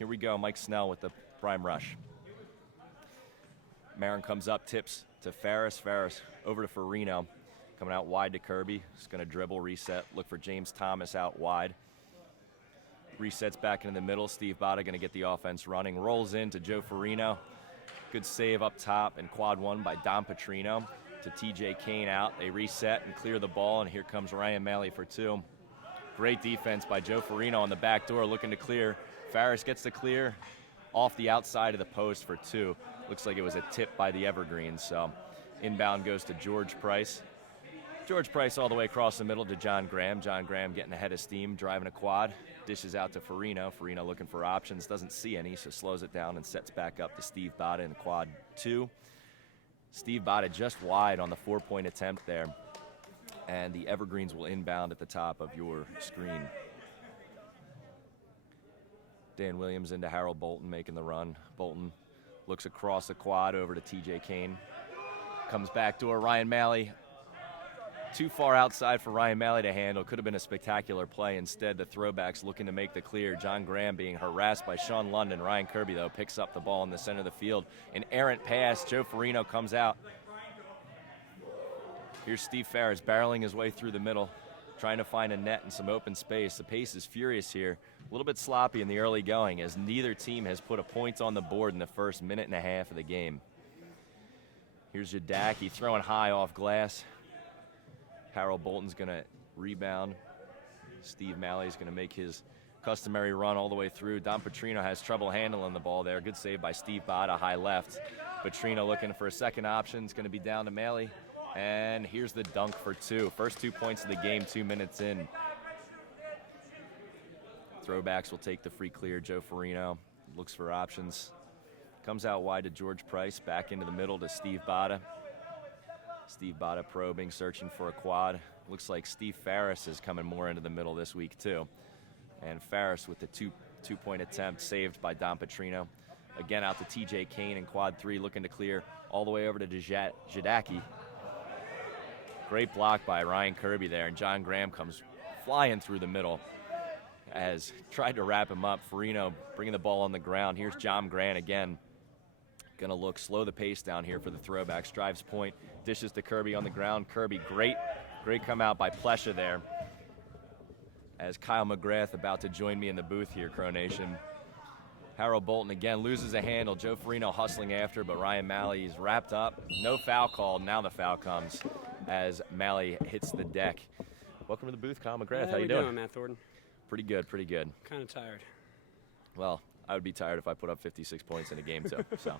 Here we go, Mike Snell with the prime rush. Marin comes up, tips to Ferris. Ferris over to Farino. Coming out wide to Kirby. He's going to dribble, reset, look for James Thomas out wide. Resets back into the middle. Steve Botta going to get the offense running. Rolls in to Joe Farino. Good save up top and quad one by Don Petrino to TJ Kane out. They reset and clear the ball, and here comes Ryan Malley for two. Great defense by Joe Farino on the back door looking to clear. Farris gets the clear off the outside of the post for two. Looks like it was a tip by the Evergreens, so inbound goes to George Price. George Price all the way across the middle to John Graham. John Graham getting ahead of steam, driving a quad. Dishes out to Farino. Farino looking for options, doesn't see any, so slows it down and sets back up to Steve Botta in quad two. Steve Botta just wide on the 4-point attempt there. And the Evergreens will inbound at the top of your screen. Dan Williams into Harold Bolton making the run. Bolton looks across the quad over to TJ Kane. Comes back to Ryan Malley. Too far outside for Ryan Malley to handle. Could have been a spectacular play. Instead, the Throwbacks looking to make the clear. John Graham being harassed by Sean London. Ryan Kirby, though, picks up the ball in the center of the field. An errant pass. Joe Farino comes out. Here's Steve Ferris barreling his way through the middle, trying to find a net and some open space. The pace is furious here. A little bit sloppy in the early going as neither team has put a point on the board in the first minute and a half of the game. Here's Jadaki throwing high off glass. Harold Bolton's going to rebound. Steve Malley's going to make his customary run all the way through. Don Petrino has trouble handling the ball there. Good save by Steve Botta, high left. Petrino looking for a second option. It's going to be down to Malley. And here's the dunk for two. First 2 points of the game, 2 minutes in. Throwbacks will take the free clear. Joe Farino looks for options. Comes out wide to George Price. Back into the middle to Steve Botta. Steve Botta probing, searching for a quad. Looks like Steve Ferris is coming more into the middle this week too. And Ferris with the two-point attempt saved by Don Petrino. Again out to TJ Kane in quad three, looking to clear all the way over to Jadaki. Great block by Ryan Kirby there, and John Graham comes flying through the middle as tried to wrap him up. Farino bringing the ball on the ground. Here's John Grant again. Gonna look, slow the pace down here for the Throwbacks. Drives point, dishes to Kirby on the ground. Kirby, great come out by Plesha there. As Kyle McGrath about to join me in the booth here, Cronation. Harold Bolton again loses a handle. Joe Farino hustling after, but Ryan Malley is wrapped up. No foul called. Now the foul comes as Malley hits the deck. Welcome to the booth, Kyle McGrath. How you doing? Matt Thornton? Pretty good, pretty good. Kind of tired. Well, I would be tired if I put up 56 points in a game, too. So,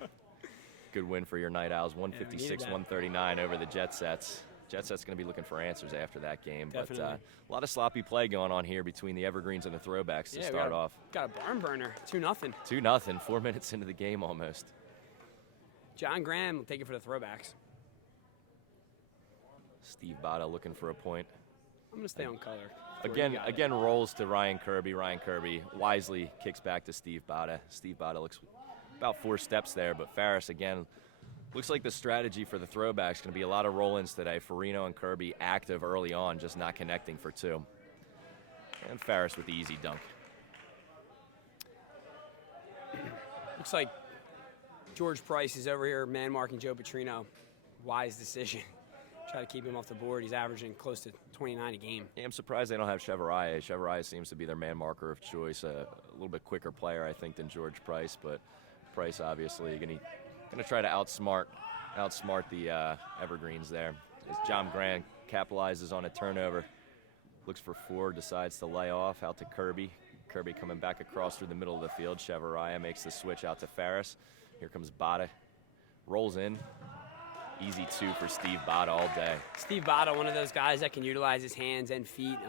good win for your Night Owls, 156-139 over the Jet Sets. Jet Sets going to be looking for answers after that game. Definitely. But a lot of sloppy play going on here between the Evergreens and the Throwbacks to start off. Got a barn burner, 2-0. 2-0, 4 minutes into the game almost. John Graham will take it for the Throwbacks. Steve Botta looking for a point. I'm going to stay on color. Again, rolls to Ryan Kirby. Ryan Kirby wisely kicks back to Steve Botta. Steve Botta looks about 4 steps there, but Ferris again looks like the strategy for the Throwbacks is going to be a lot of roll-ins today. Farino and Kirby active early on, just not connecting for 2. And Ferris with the easy dunk. Looks like George Price is over here man-marking Joe Petrino. Wise decision. Try to keep him off the board. He's averaging close to 29 a game. Yeah, I'm surprised they don't have Chevrolet. Chevrolet seems to be their man marker of choice. A little bit quicker player, I think, than George Price, but Price obviously going to try to outsmart the Evergreens there. As John Grant capitalizes on a turnover, looks for 4, decides to lay off out to Kirby. Kirby coming back across through the middle of the field. Chevrolet makes the switch out to Ferris. Here comes Botta, rolls in. Easy 2 for Steve Botta all day. Steve Botta, one of those guys that can utilize his hands and feet.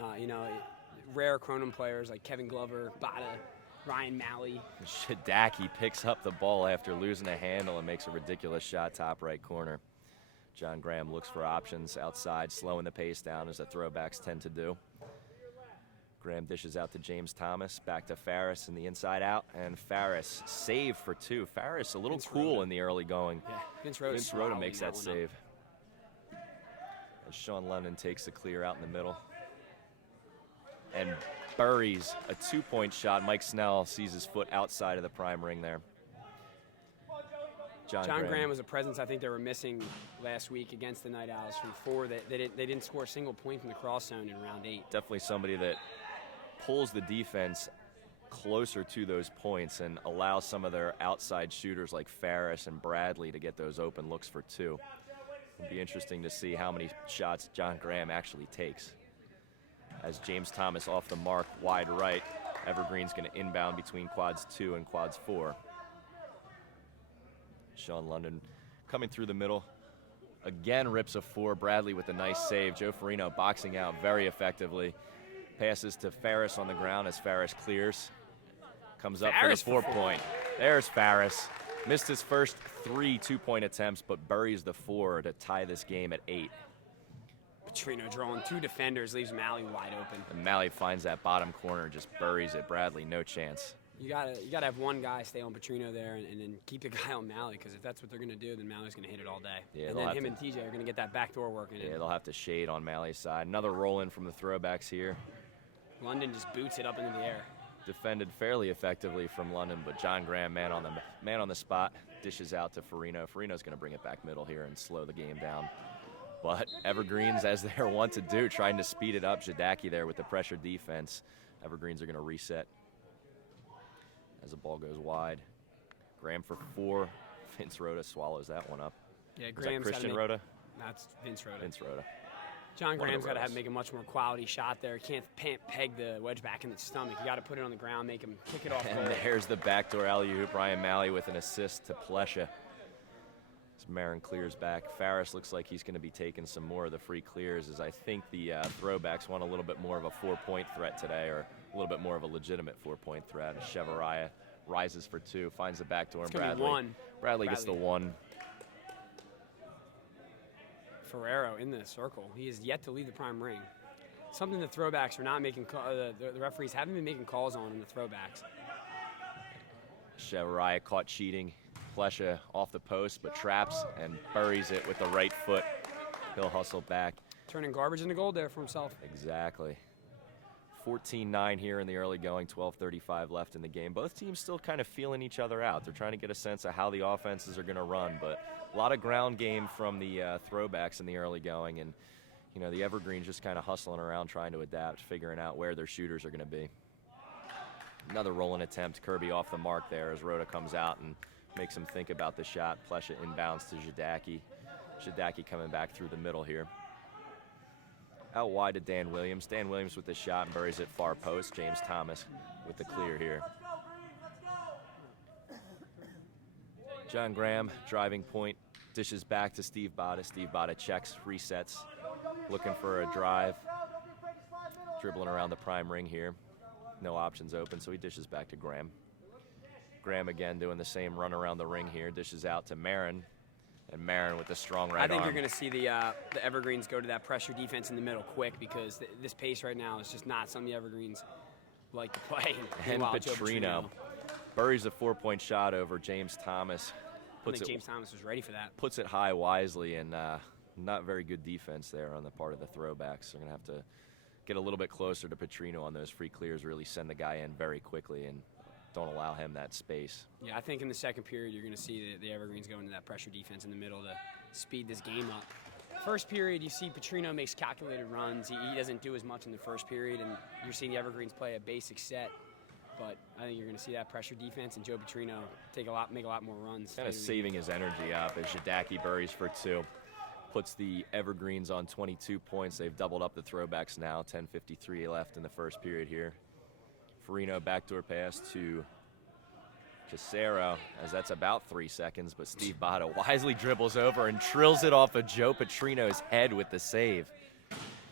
Rare Kronum players like Kevin Glover, Botta, Ryan Malley. Jadaki picks up the ball after losing a handle and makes a ridiculous shot top right corner. John Graham looks for options outside, slowing the pace down as the Throwbacks tend to do. Graham dishes out to James Thomas, back to Ferris in the inside out, and Ferris save for 2. Ferris a little cool in the early going. Yeah, Vince Rhoda makes that save. As Sean London takes the clear out in the middle. And buries a 2-point shot. Mike Snell sees his foot outside of the prime ring there. John Graham was a presence I think they were missing last week against the Night Owls from 4. They didn't score a single point from the cross zone in round 8. Definitely somebody that pulls the defense closer to those points and allows some of their outside shooters like Ferris and Bradley to get those open looks for 2. It'll be interesting to see how many shots John Graham actually takes. As James Thomas off the mark, wide right. Evergreen's going to inbound between quads 2 and quads 4. Sean London coming through the middle. Again rips a 4. Bradley with a nice save. Joe Farino boxing out very effectively. Passes to Ferris on the ground as Ferris clears. Comes up Ferris for the 4-point. There's Ferris. Missed his first 3 2-point attempts, but buries the 4 to tie this game at 8. Petrino drawing 2 defenders, leaves Malley wide open. And Malley finds that bottom corner, just buries it. Bradley, no chance. You gotta have one guy stay on Petrino there and then keep the guy on Malley, because if that's what they're gonna do, then Malley's gonna hit it all day. Yeah, and then him and TJ are gonna get that backdoor working. Yeah, they'll have to shade on Malley's side. Another roll in from the throwbacks here. London just boots it up into the air. Defended fairly effectively from London, but John Graham, man on the spot, dishes out to Farino. Farino's going to bring it back middle here and slow the game down. But Evergreens, as they're wont to do, trying to speed it up. Jadaki there with the pressure defense. Evergreens are going to reset as the ball goes wide. Graham for 4. Vince Rhoda swallows that one up. Yeah, Graham's Christian Rhoda? That's Vince Rhoda. Vince Rhoda. John Graham's got to make a much more quality shot there. Can't peg the wedge back in the stomach. You got to put it on the ground, make him kick it off. And there's the backdoor alley-oop. Ryan Malley with an assist to Plesha. As Marin clears back. Ferris looks like he's going to be taking some more of the free clears, as I think the throwbacks want a little bit more of a 4-point threat today, or a little bit more of a legitimate 4-point threat. Chevariah rises for 2, finds the backdoor, and Bradley gets the 1. Ferrero in the circle. He is yet to leave the prime ring. Something the throwbacks are not making, the referees haven't been making calls on in the throwbacks. Chevariah caught cheating. Plesha off the post, but traps and buries it with the right foot. He'll hustle back. Turning garbage into gold there for himself. Exactly. 14-9 here in the early going, 12:35 left in the game. Both teams still kind of feeling each other out. They're trying to get a sense of how the offenses are going to run, but a lot of ground game from the throwbacks in the early going, and you know, the Evergreens just kind of hustling around trying to adapt, figuring out where their shooters are going to be. Another rolling attempt. Kirby off the mark there as Rhoda comes out and makes him think about the shot. Plesha inbounds to Jadaki. Jadaki coming back through the middle here. Out wide to Dan Williams. Dan Williams with the shot and buries it far post. James Thomas with the clear here. John Graham, driving point, dishes back to Steve Bada. Steve Bada checks, resets, looking for a drive. Dribbling around the prime ring here. No options open, so he dishes back to Graham. Graham again doing the same run around the ring here. Dishes out to Marin. And Marin with the strong right arm. I think you're going to see the Evergreens go to that pressure defense in the middle quick, because this pace right now is just not something the Evergreens like to play. And Petrino buries a 4-point shot over James Thomas. I think James Thomas was ready for that. Puts it high wisely, and not very good defense there on the part of the throwbacks. They're going to have to get a little bit closer to Petrino on those free clears, really send the guy in very quickly and don't allow him that space. Yeah, I think in the second period you're going to see the Evergreens go into that pressure defense in the middle to speed this game up. First period, you see Petrino makes calculated runs. He doesn't do as much in the first period, and you're seeing the Evergreens play a basic set. But I think you're going to see that pressure defense and Joe Petrino make a lot more runs. Kind of saving his energy up as Jadaki buries for 2. Puts the Evergreens on 22 points. They've doubled up the throwbacks now. 10:53 left in the first period here. Farino backdoor pass to Casero, as that's about 3 seconds, but Steve Bada wisely dribbles over and trills it off of Joe Petrino's head with the save.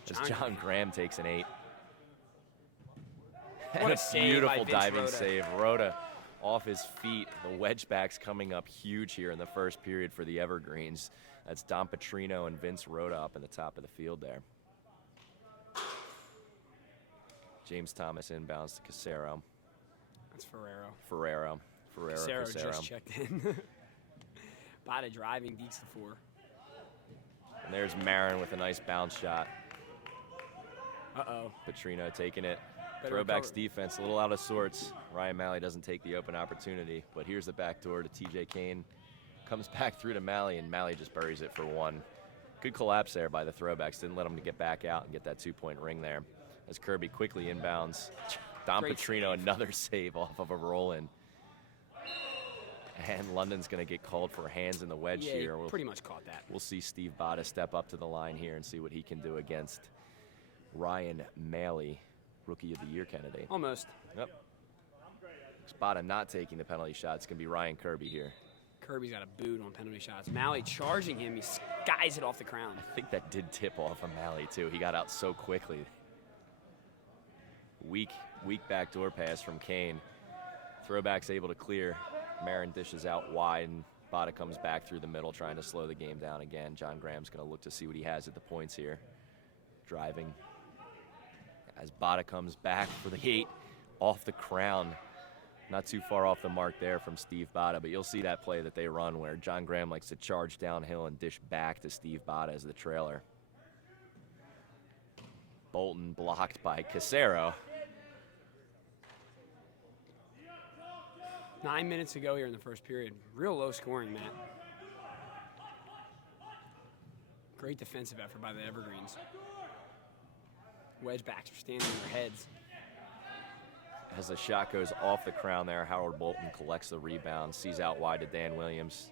As John Graham takes an 8. What a beautiful diving save. Rhoda off his feet. The wedge backs coming up huge here in the first period for the Evergreens. That's Don Petrino and Vince Rhoda up in the top of the field there. James Thomas inbounds to Casero. That's Ferrero. Casero just checked in. Bada driving, beats the 4. And there's Marin with a nice bounce shot. Uh-oh. Petrino taking it. Throwbacks defense, a little out of sorts. Ryan Malley doesn't take the open opportunity, but here's the back door to TJ Kane. Comes back through to Malley, and Malley just buries it for one. Good collapse there by the Throwbacks. Didn't let him get back out and get that 2-point ring there. As Kirby quickly inbounds. Dom Petrino, another save off of a roll-in. And London's going to get called for hands in the wedge here. He pretty much caught that. We'll see Steve Bada step up to the line here and see what he can do against Ryan Malley, Rookie of the Year candidate. Almost. Yep. Bada not taking the penalty shot. It's going to be Ryan Kirby here. Kirby's got a boot on penalty shots. Malley charging him. He skies it off the crown. I think that did tip off of Malley, too. He got out so quickly. Weak backdoor pass from Kane. Throwbacks able to clear. Marin dishes out wide, and Bada comes back through the middle trying to slow the game down again. John Graham's going to look to see what he has at the points here. Driving. As Bada comes back for the 8 off the crown. Not too far off the mark there from Steve Bada, but you'll see that play that they run where John Graham likes to charge downhill and dish back to Steve Bada as the trailer. Bolton blocked by Casero. 9 minutes to go here in the first period. Real low scoring, Matt. Great defensive effort by the Evergreens. Wedge backs are standing on their heads. As the shot goes off the crown there, Howard Bolton collects the rebound, sees out wide to Dan Williams.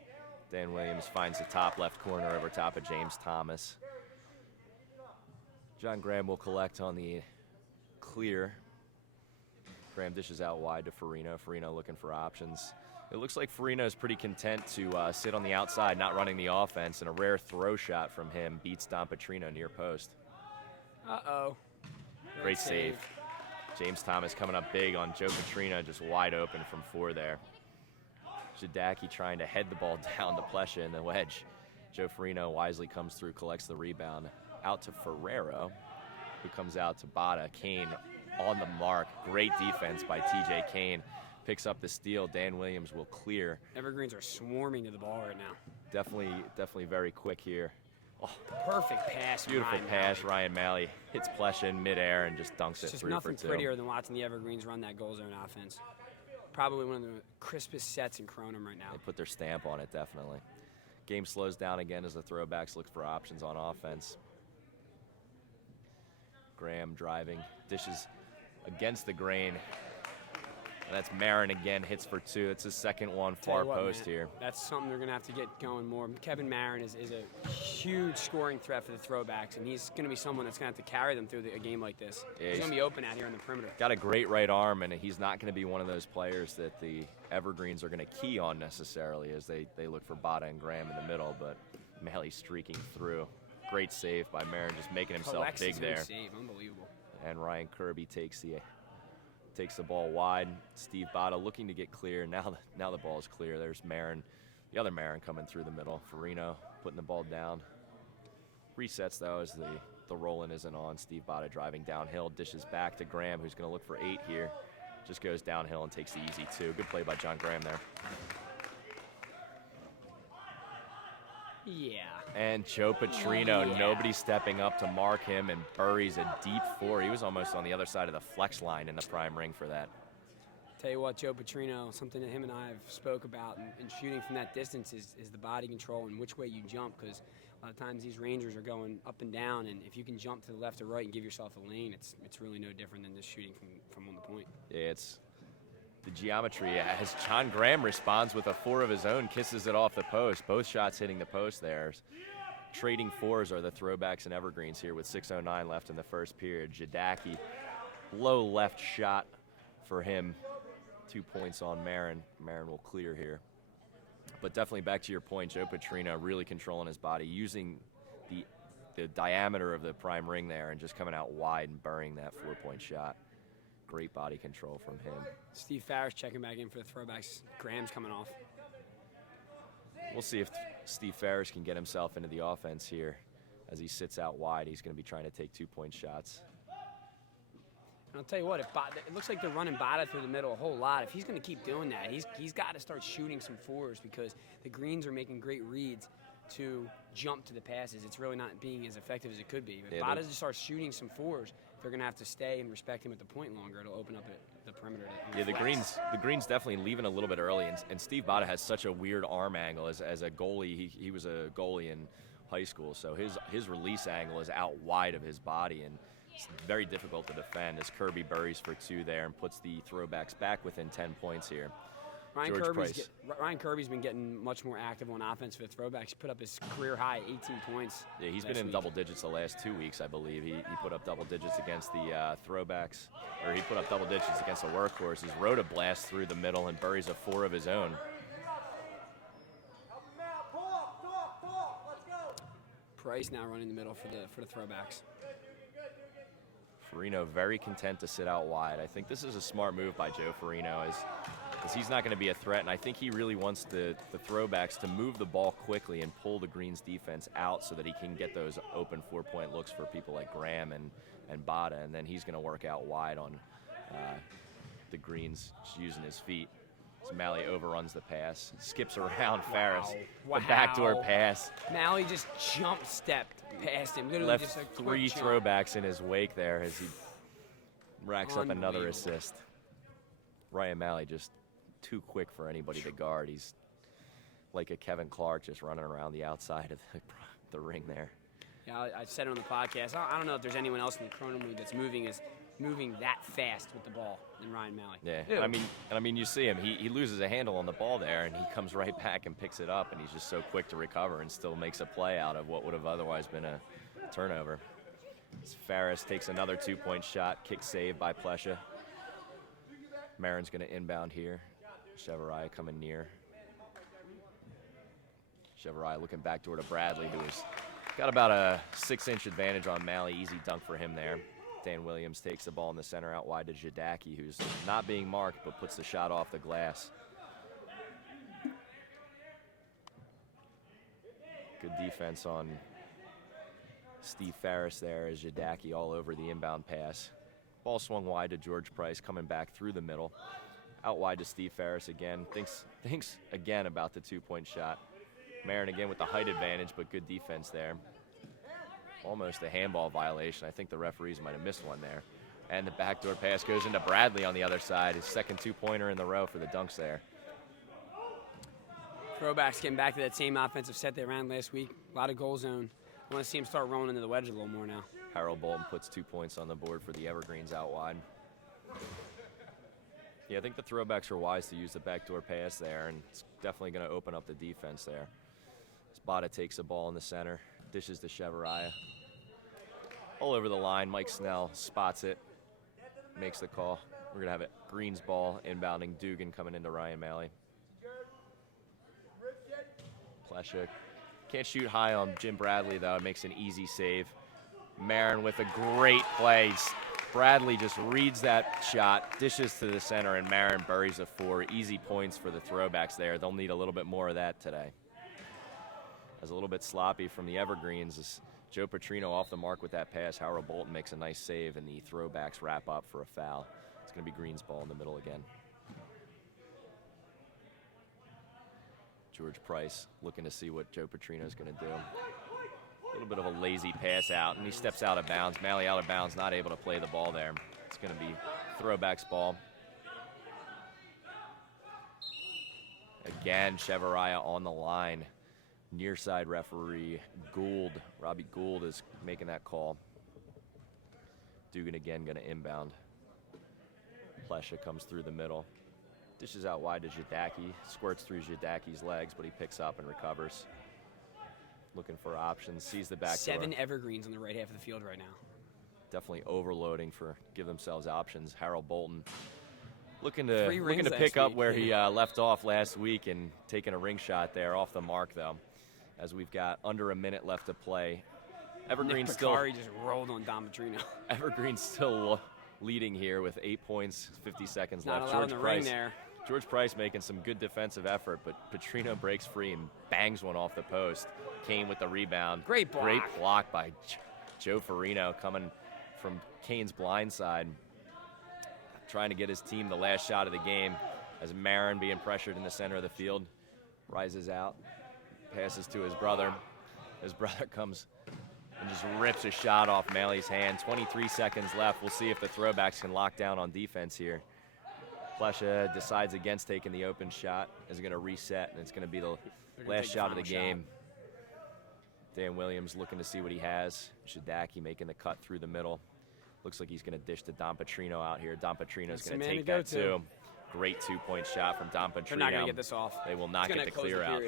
Dan Williams finds the top left corner over top of James Thomas. John Graham will collect on the clear. Graham dishes out wide to Farino. Farino looking for options. It looks like Farino is pretty content to sit on the outside, not running the offense, and a rare throw shot from him beats Dom Petrino near post. Uh-oh. Great save. James Thomas coming up big on Joe Petrino, just wide open from 4 there. Jadaki trying to head the ball down to Plesha in the wedge. Joe Farino wisely comes through, collects the rebound out to Ferrero, who comes out to Bada. Kane on the mark. Great defense by TJ Kane. Picks up the steal. Dan Williams will clear. Evergreens are swarming to the ball right now. Definitely very quick here. Oh, perfect pass. Beautiful pass. Ryan Malley hits Plesha in midair and just dunks it 3 for 2. Just nothing prettier than watching the Evergreens run that goal zone offense. Probably one of the crispest sets in Kronum right now. They put their stamp on it, definitely. Game slows down again as the Throwbacks look for options on offense. Graham driving, dishes against the grain. And that's Marin again, hits for 2. It's his second one, far post here. That's something they're going to have to get going more. Kevin Marin is a huge scoring threat for the Throwbacks, and he's going to be someone that's going to have to carry them through a game like this. Yeah, he's going to be open out here on the perimeter. Got a great right arm, and he's not going to be one of those players that the Evergreens are going to key on necessarily as they look for Bada and Graham in the middle, but Malley streaking through. Great save by Marin, just making himself big there. Save. Unbelievable. And Ryan Kirby takes the ball wide. Steve Bada looking to get clear. Now the ball is clear. There's Marin, the other Marin coming through the middle. Farino putting the ball down. Resets though as the roll-in isn't on. Steve Bada driving downhill, dishes back to Graham, who's going to look for 8 here. Just goes downhill and takes the easy 2. Good play by John Graham there. Yeah. And Joe Petrino, nobody stepping up to mark him, and buries a deep 4. He was almost on the other side of the flex line in the prime ring for that. Tell you what, Joe Petrino, something that him and I have spoke about in shooting from that distance is the body control and which way you jump, because a lot of times these Rangers are going up and down, and if you can jump to the left or right and give yourself a lane, it's really no different than just shooting from on the point. Yeah, it's the geometry as John Graham responds with a 4 of his own, kisses it off the post. Both shots hitting the post there. Trading 4s are the Throwbacks and Evergreens here with 6:09 left in the first period. Jadaki, low left shot for him. 2 points on Marin. Marin will clear here. But definitely back to your point, Joe Petrino really controlling his body, using the diameter of the prime ring there and just coming out wide and burying that 4-point shot. Great body control from him. Steve Farris checking back in for the Throwbacks. Graham's coming off. We'll see if Steve Farris can get himself into the offense here. As he sits out wide, he's going to be trying to take 2-point shots. And I'll tell you what, it looks like they're running Bada through the middle a whole lot. If he's going to keep doing that, he's got to start shooting some 4s, because the Greens are making great reads to jump to the passes. It's really not being as effective as it could be. If Bada just starts shooting some 4s, they're going to have to stay and respect him at the point longer. It'll open up the perimeter. Yeah, the Greens definitely leaving a little bit early, and Steve Bada has such a weird arm angle as a goalie. He was a goalie in high school, so his release angle is out wide of his body, and it's very difficult to defend as Kirby buries for 2 there and puts the Throwbacks back within 10 points here. Ryan Kirby's been getting much more active on offense for the Throwbacks. He put up his career high 18 points. Yeah, he's been in double digits the last 2 weeks, I believe. He put up double digits against the Throwbacks, or he put up double digits against the Workhorses. Rode a blast through the middle and buries a 4 of his own. Price now running the middle for the Throwbacks. Farino very content to sit out wide. I think this is a smart move by Joe Farino as he's not going to be a threat, and I think he really wants the Throwbacks to move the ball quickly and pull the Greens defense out so that he can get those open 4-point looks for people like Graham and Bada, and then he's going to work out wide on the Greens just using his feet. So Malley overruns the pass, skips around Ferris. Wow. The backdoor pass. Malley just jump-stepped past him. Literally Left just a 3 Throwbacks in his wake there as he racks up another assist. Ryan Malley just too quick for anybody to guard. He's like a Kevin Clark just running around the outside of the ring there. Yeah, I said it on the podcast. I don't know if there's anyone else in the Kronum League that's moving that fast with the ball than Ryan Malley. Yeah, I mean, you see him. He loses a handle on the ball there, and he comes right back and picks it up, and he's just so quick to recover and still makes a play out of what would have otherwise been a turnover. As Ferris takes another 2-point shot, kick save by Plesha. Marin's going to inbound here. Chevariah coming near. Chevariah looking backdoor to Bradley, who's got about a 6-inch advantage on Malley. Easy dunk for him there. Dan Williams takes the ball in the center out wide to Jadaki, who's not being marked but puts the shot off the glass. Good defense on Steve Ferris there as Jadaki all over the inbound pass. Ball swung wide to George Price, coming back through the middle. Out wide to Steve Ferris again. Thinks again about the 2-point shot. Marin again with the height advantage, but good defense there. Almost a handball violation. I think the referees might have missed one there. And the backdoor pass goes into Bradley on the other side. His second 2-pointer in the row for the dunks there. Throwbacks getting back to that same offensive set they ran last week. A lot of goal zone. I want to see him start rolling into the wedge a little more now. Harold Bolton puts 2 points on the board for the Evergreens out wide. Yeah, I think the Throwbacks are wise to use the backdoor pass there, and it's definitely going to open up the defense there. Spada takes the ball in the center, dishes to Chevariah. All over the line, Mike Snell spots it, makes the call. We're going to have it Greens ball inbounding, Dugan coming into Ryan Malley. Plesha can't shoot high on Jim Bradley, though. It makes an easy save. Marin with a great play. Bradley just reads that shot, dishes to the center, and Marin buries a 4. Easy points for the Throwbacks there. They'll need a little bit more of that today. As a little bit sloppy from the Evergreens, as Joe Petrino off the mark with that pass. Harold Bolton makes a nice save, and the Throwbacks wrap up for a foul. It's going to be Greens ball in the middle again. George Price looking to see what Joe Petrino's going to do. A little bit of a lazy pass out, and he steps out of bounds. Malley out of bounds, not able to play the ball there. It's going to be Throwbacks ball. Again, Chevariah on the line. Near side referee Gould, Robbie Gould is making that call. Dugan again going to inbound. Plesha comes through the middle. Dishes out wide to Jadaki. Squirts through Jadaki's legs, but he picks up and recovers. Looking for options, sees the back door. 7 Evergreens on the right half of the field right now. Definitely overloading for give themselves options. Harold Bolton looking to pick up where he left off last week and taking a ring shot there off the mark, though, as we've got under a minute left to play. Evergreen's still just rolled on Don Petrino. Evergreen's still leading here with 8 points, 50 seconds left. Not allowed in the ring there. George Price making some good defensive effort, but Petrino breaks free and bangs one off the post. Kane with the rebound. Great block. Great block by Joe Farino coming from Kane's blind side. Trying to get his team the last shot of the game as Marin being pressured in the center of the field. Rises out, passes to his brother. His brother comes and just rips a shot off Maley's hand. 23 seconds left. We'll see if the Throwbacks can lock down on defense here. Plesha decides against taking the open shot. Is going to reset, and it's going to be the last shot of the game. Dan Williams looking to see what he has. Shadaki making the cut through the middle. Looks like he's going to dish to Don Petrino out here. Don Petrino's going to take that too. Great two-point shot from Don Petrino. They're not going to get this off. They will not get the clear out.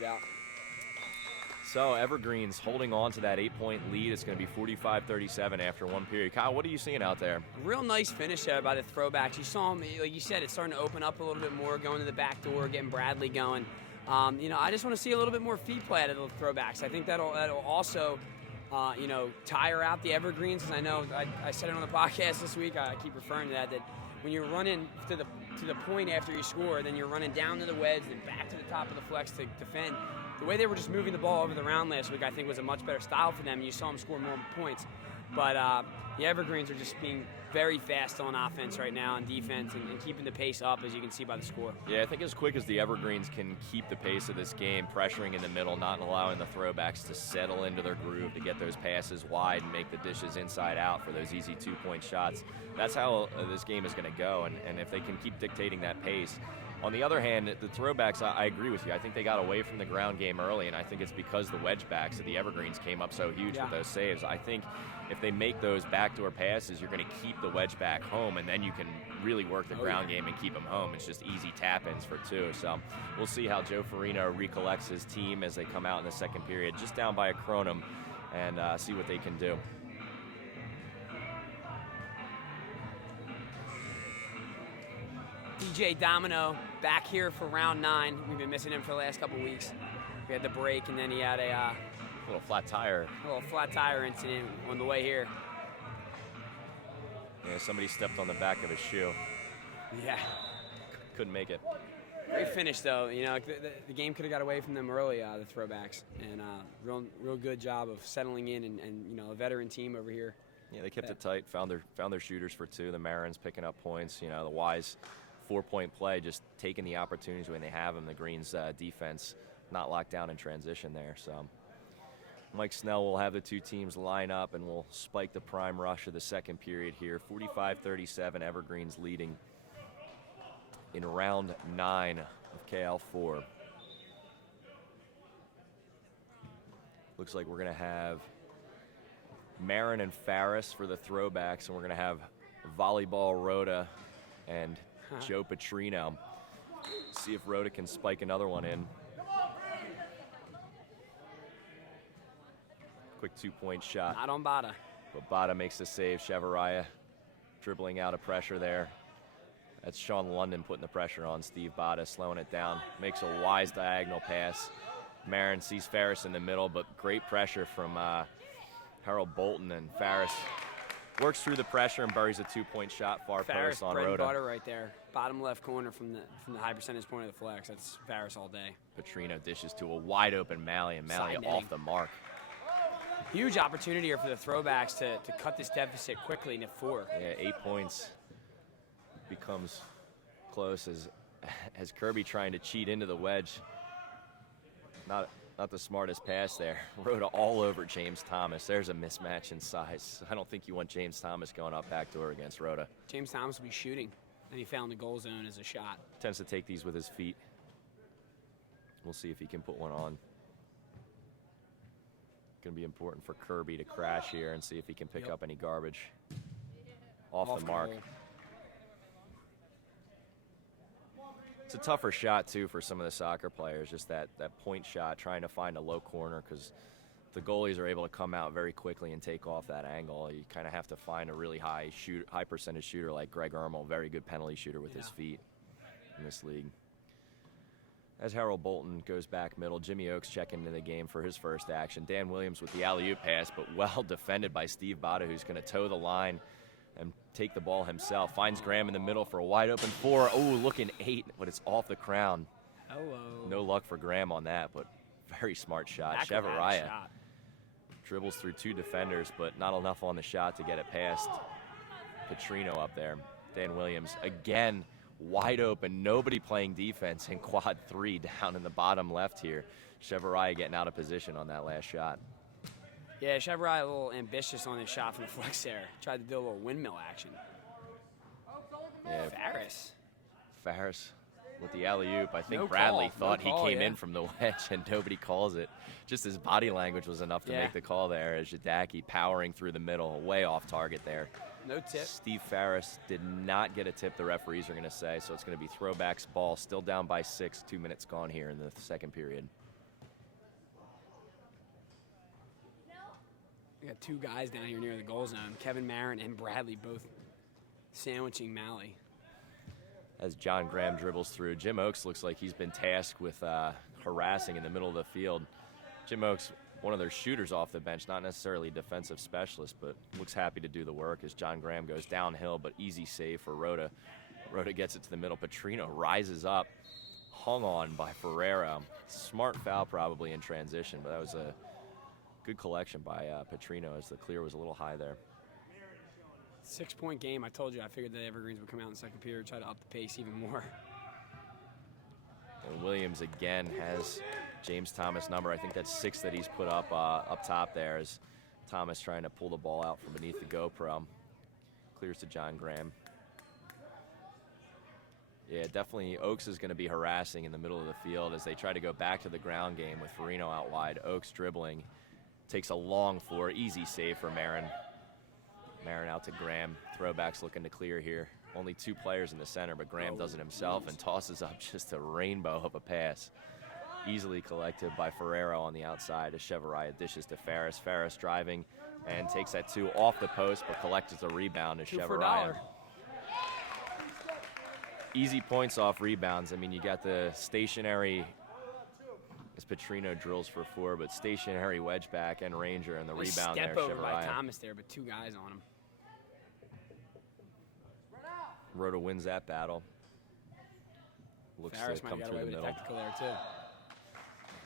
So Evergreens holding on to that 8-point lead. It's going to be 45-37 after one period. Kyle, what are you seeing out there? Real nice finish there by the Throwbacks. You saw them, like you said, it's starting to open up a little bit more, going to the back door, getting Bradley going. You know, I just want to see a little bit more feet play out of the Throwbacks. I think that'll also, you know, tire out the Evergreens. And I know I said it on the podcast this week. I keep referring to that when you're running to the point after you score, then you're running down to the wedge, then back to the top of the flex to defend. The way they were just moving the ball over the round last week, I think, was a much better style for them. You saw them score more points. But the Evergreens are just being very fast on offense right now and defense and keeping the pace up, as you can see by the score. Yeah, I think as quick as the Evergreens can keep the pace of this game, pressuring in the middle, not allowing the Throwbacks to settle into their groove, to get those passes wide and make the dishes inside out for those easy two-point shots. That's how this game is going to go, and if they can keep dictating that pace. On the other hand, the Throwbacks, I agree with you. I think they got away from the ground game early, and I think it's because the wedge backs of the Evergreens came up so huge with those saves. I think if they make those backdoor passes, you're going to keep the wedge back home, and then you can really work the ground game and keep them home. It's just easy tap-ins for two. So we'll see how Joe Farina recollects his team as they come out in the second period, just down by a Kronum, and see what they can do. DJ Domino back here for round 9. We've been missing him for the last couple weeks. We had the break, and then he had a little flat tire incident on the way here. Yeah, somebody stepped on the back of his shoe. Yeah. Couldn't make it. Great finish, though. You know, the game could have got away from them early, the Throwbacks, and real good job of settling in and you know, a veteran team over here. Yeah, they kept it tight. Found their shooters for two. The Marins picking up points. You know, the Wise 4-point play, just taking the opportunities when they have them. The Greens defense not locked down in transition there. So Mike Snell will have the two teams line up, and we'll spike the prime rush of the second period here. 45-37, Evergreens leading in round 9 of KL4. Looks like we're going to have Marin and Farris for the Throwbacks, and we're going to have Volleyball Rhoda and Joe Petrino. See if Rhoda can spike another one in. Quick 2-point shot. Not on Bada. But Bada makes the save. Chevaraya dribbling out of pressure there. That's Sean London putting the pressure on Steve Bada, slowing it down. Makes a wise diagonal pass. Marin sees Farris in the middle, but great pressure from Harold Bolton, and Farris works through the pressure and buries a 2-point shot far post on bread Rhoda. And butter right there. Bottom left corner from the high percentage point of the flex. That's Farris all day. Petrino dishes to a wide open Malley, and Malley off the mark. Huge opportunity here for the Throwbacks to cut this deficit quickly to 4. Yeah, 8 points becomes close as Kirby trying to cheat into the wedge. Not the smartest pass there. Rhoda all over James Thomas. There's a mismatch in size. I don't think you want James Thomas going up backdoor against Rhoda. James Thomas will be shooting, and he found the goal zone as a shot. Tends to take these with his feet. We'll see if he can put one on. Going to be important for Kirby to crash here and see if he can pick up any garbage. Off the mark. It's a tougher shot, too, for some of the soccer players, just that point shot, trying to find a low corner, because the goalies are able to come out very quickly and take off that angle. You kind of have to find a really high percentage shooter like Greg Ermel, very good penalty shooter with his feet in this league. As Harold Bolton goes back middle, Jimmy Oakes checking into the game for his first action. Dan Williams with the alley-oop pass, but well defended by Steve Bada, who's going to toe the line and take the ball himself. Finds Graham in the middle for a wide-open 4. Oh, looking 8, but it's off the crown. Hello. No luck for Graham on that, but very smart shot. Chevaraya dribbles through 2 defenders, but not enough on the shot to get it past Petrino up there. Dan Williams, again, wide open. Nobody playing defense in quad 3 down in the bottom left here. Chevaraya getting out of position on that last shot. Yeah, Chevrolet a little ambitious on his shot from the flex there. Tried to do a little windmill action. Yeah, Ferris with the alley-oop. I think Bradley thought he came in from the wedge, and nobody calls it. Just his body language was enough to make the call there, as Jadaki powering through the middle, way off target there. No tip. Steve Ferris did not get a tip, the referees are going to say, so it's going to be Throwbacks ball, still down by 6, 2 minutes gone here in the second period. We got two guys down here near the goal zone, Kevin Marin and Bradley, both sandwiching Malley. As John Graham dribbles through, Jim Oakes looks like he's been tasked with harassing in the middle of the field. Jim Oakes, one of their shooters off the bench, not necessarily a defensive specialist, but looks happy to do the work as John Graham goes downhill, but easy save for Rhoda. Rhoda gets it to the middle. Petrino rises up, hung on by Ferreira. Smart foul probably in transition, but that was a good collection by Petrino as the clear was a little high there. 6-point game. I told you I figured the Evergreens would come out in the second period, try to up the pace even more. And Williams again has James Thomas' number. I think that's 6 that he's put up top there as Thomas trying to pull the ball out from beneath the GoPro. Clears to John Graham. Yeah, definitely Oakes is going to be harassing in the middle of the field as they try to go back to the ground game with Farino out wide. Oakes dribbling. Takes a long floor. Easy save for Marin. Marin out to Graham. Throwbacks looking to clear here. Only 2 players in the center, but Graham does it himself and tosses up just a rainbow of a pass. Easily collected by Ferrero on the outside as Chevrolet dishes to Ferris. Ferris driving and takes that 2 off the post, but collects the rebound as Chevrolet. Easy points off rebounds. I mean, you got the stationary, as Petrino drills for 4, but stationary wedge back and Ranger and the rebound there. Step over by Thomas there, but 2 guys on him. Rhoda wins that battle. Looks Ferris to come might have got through away the with middle. a technical there too.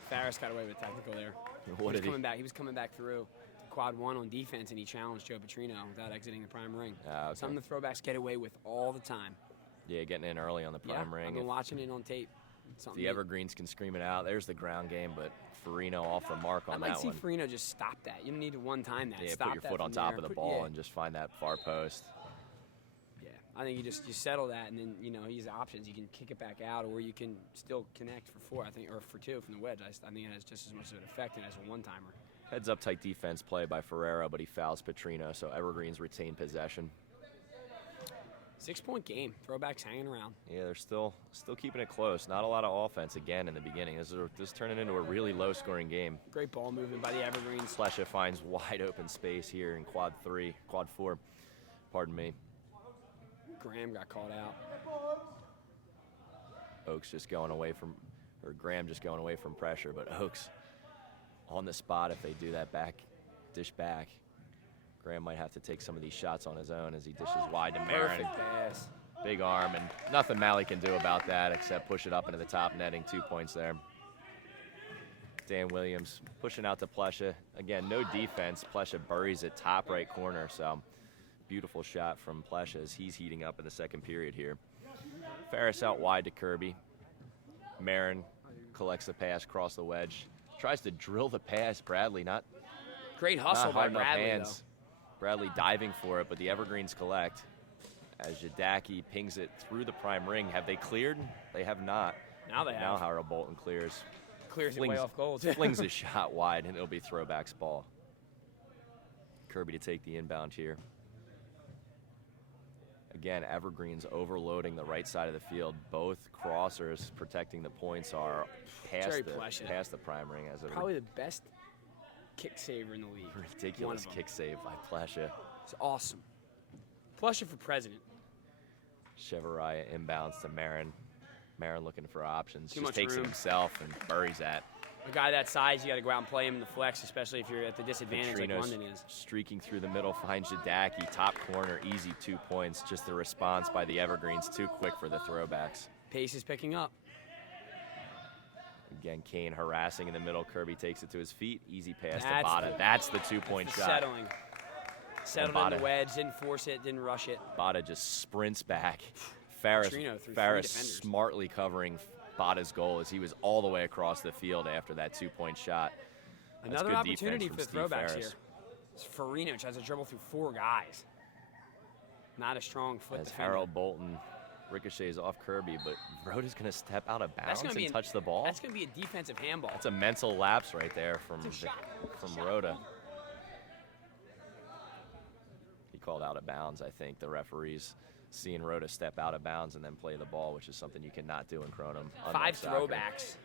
Ferris got away with a technical there. What did he? He was coming back through quad 1 on defense, and he challenged Joe Petrino without exiting the prime ring. Okay. Some of the throwbacks get away with all the time. Yeah, getting in early on the prime ring. I've been watching it on tape. The Evergreens can scream it out. There's the ground game, but Farino off the mark on that one. I'd like to see Farino just stop that. You don't need to one-time that. Yeah, stop put your that foot on from top there. of the ball and just find that far post. I think you settle that, and then you use options. You can kick it back out, or you can still connect for 4, I think, or for 2 from the wedge. I think it has just as much of an effect as a one-timer. Heads up tight defense play by Ferrero, but he fouls Petrino, so Evergreens retain possession. 6-point game. Throwbacks hanging around. Yeah, they're still keeping it close. Not a lot of offense again in the beginning. This is turning into a really low-scoring game. Great ball movement by the Evergreens. Flesha finds wide open space here in quad 4. Pardon me. Graham got called out. Oakes just going away from, or Graham just going away from pressure, but Oakes on the spot if they do that dish back. Graham might have to take some of these shots on his own as he dishes wide to Marin. Perfect pass. Big arm, and nothing Malley can do about that except push it up into the top netting. 2 points there. Dan Williams pushing out to Plesha. Again, no defense. Plesha buries it top right corner, so beautiful shot from Plesha as he's heating up in the second period here. Ferris out wide to Kirby. Marin collects the pass across the wedge. Tries to drill the pass. Bradley not great hustle by Bradley, though. Bradley diving for it, but the Evergreens collect as Jadaki pings it through the prime ring. Have they cleared? They have not. Now they have. Now Harold Bolton clears. Clears it way off goal, too. Flings a shot wide, and it'll be Throwbacks ball. Kirby to take the inbound here. Again, Evergreens overloading the right side of the field. Both crossers protecting the points are past the prime ring. Probably the best kick saver in the league. Ridiculous kick save by Plesha. It's awesome. Plesha for president. Chevrolet inbounds to Marin. Marin looking for options. Too just much takes room. it himself and buries that. A guy that size, you got to go out and play him in the flex, especially if you're at the disadvantage like London is. Streaking through the middle, finds Jadaki, top corner, easy 2 points. Just the response by the Evergreens, too quick for the Throwbacks. Pace is picking up. Again, Kane harassing in the middle. Kirby takes it to his feet. Easy pass to Bada. That's the 2-point shot. Settling. Settled in the wedge, didn't force it, didn't rush it. Bada just sprints back. Ferris smartly covering Bada's goal as he was all the way across the field after that 2-point shot. Another opportunity for the Throwbacks here. Farino tries to dribble through 4 guys. Not a strong foot As defender. Harold Bolton ricochets off Kirby, but Rhoda's going to step out of bounds and touch the ball. That's going to be a defensive handball. That's a mental lapse right there from Rhoda. He called out of bounds, I think. The referees seeing Rhoda step out of bounds and then play the ball, which is something you cannot do in Kronum. 5 throwbacks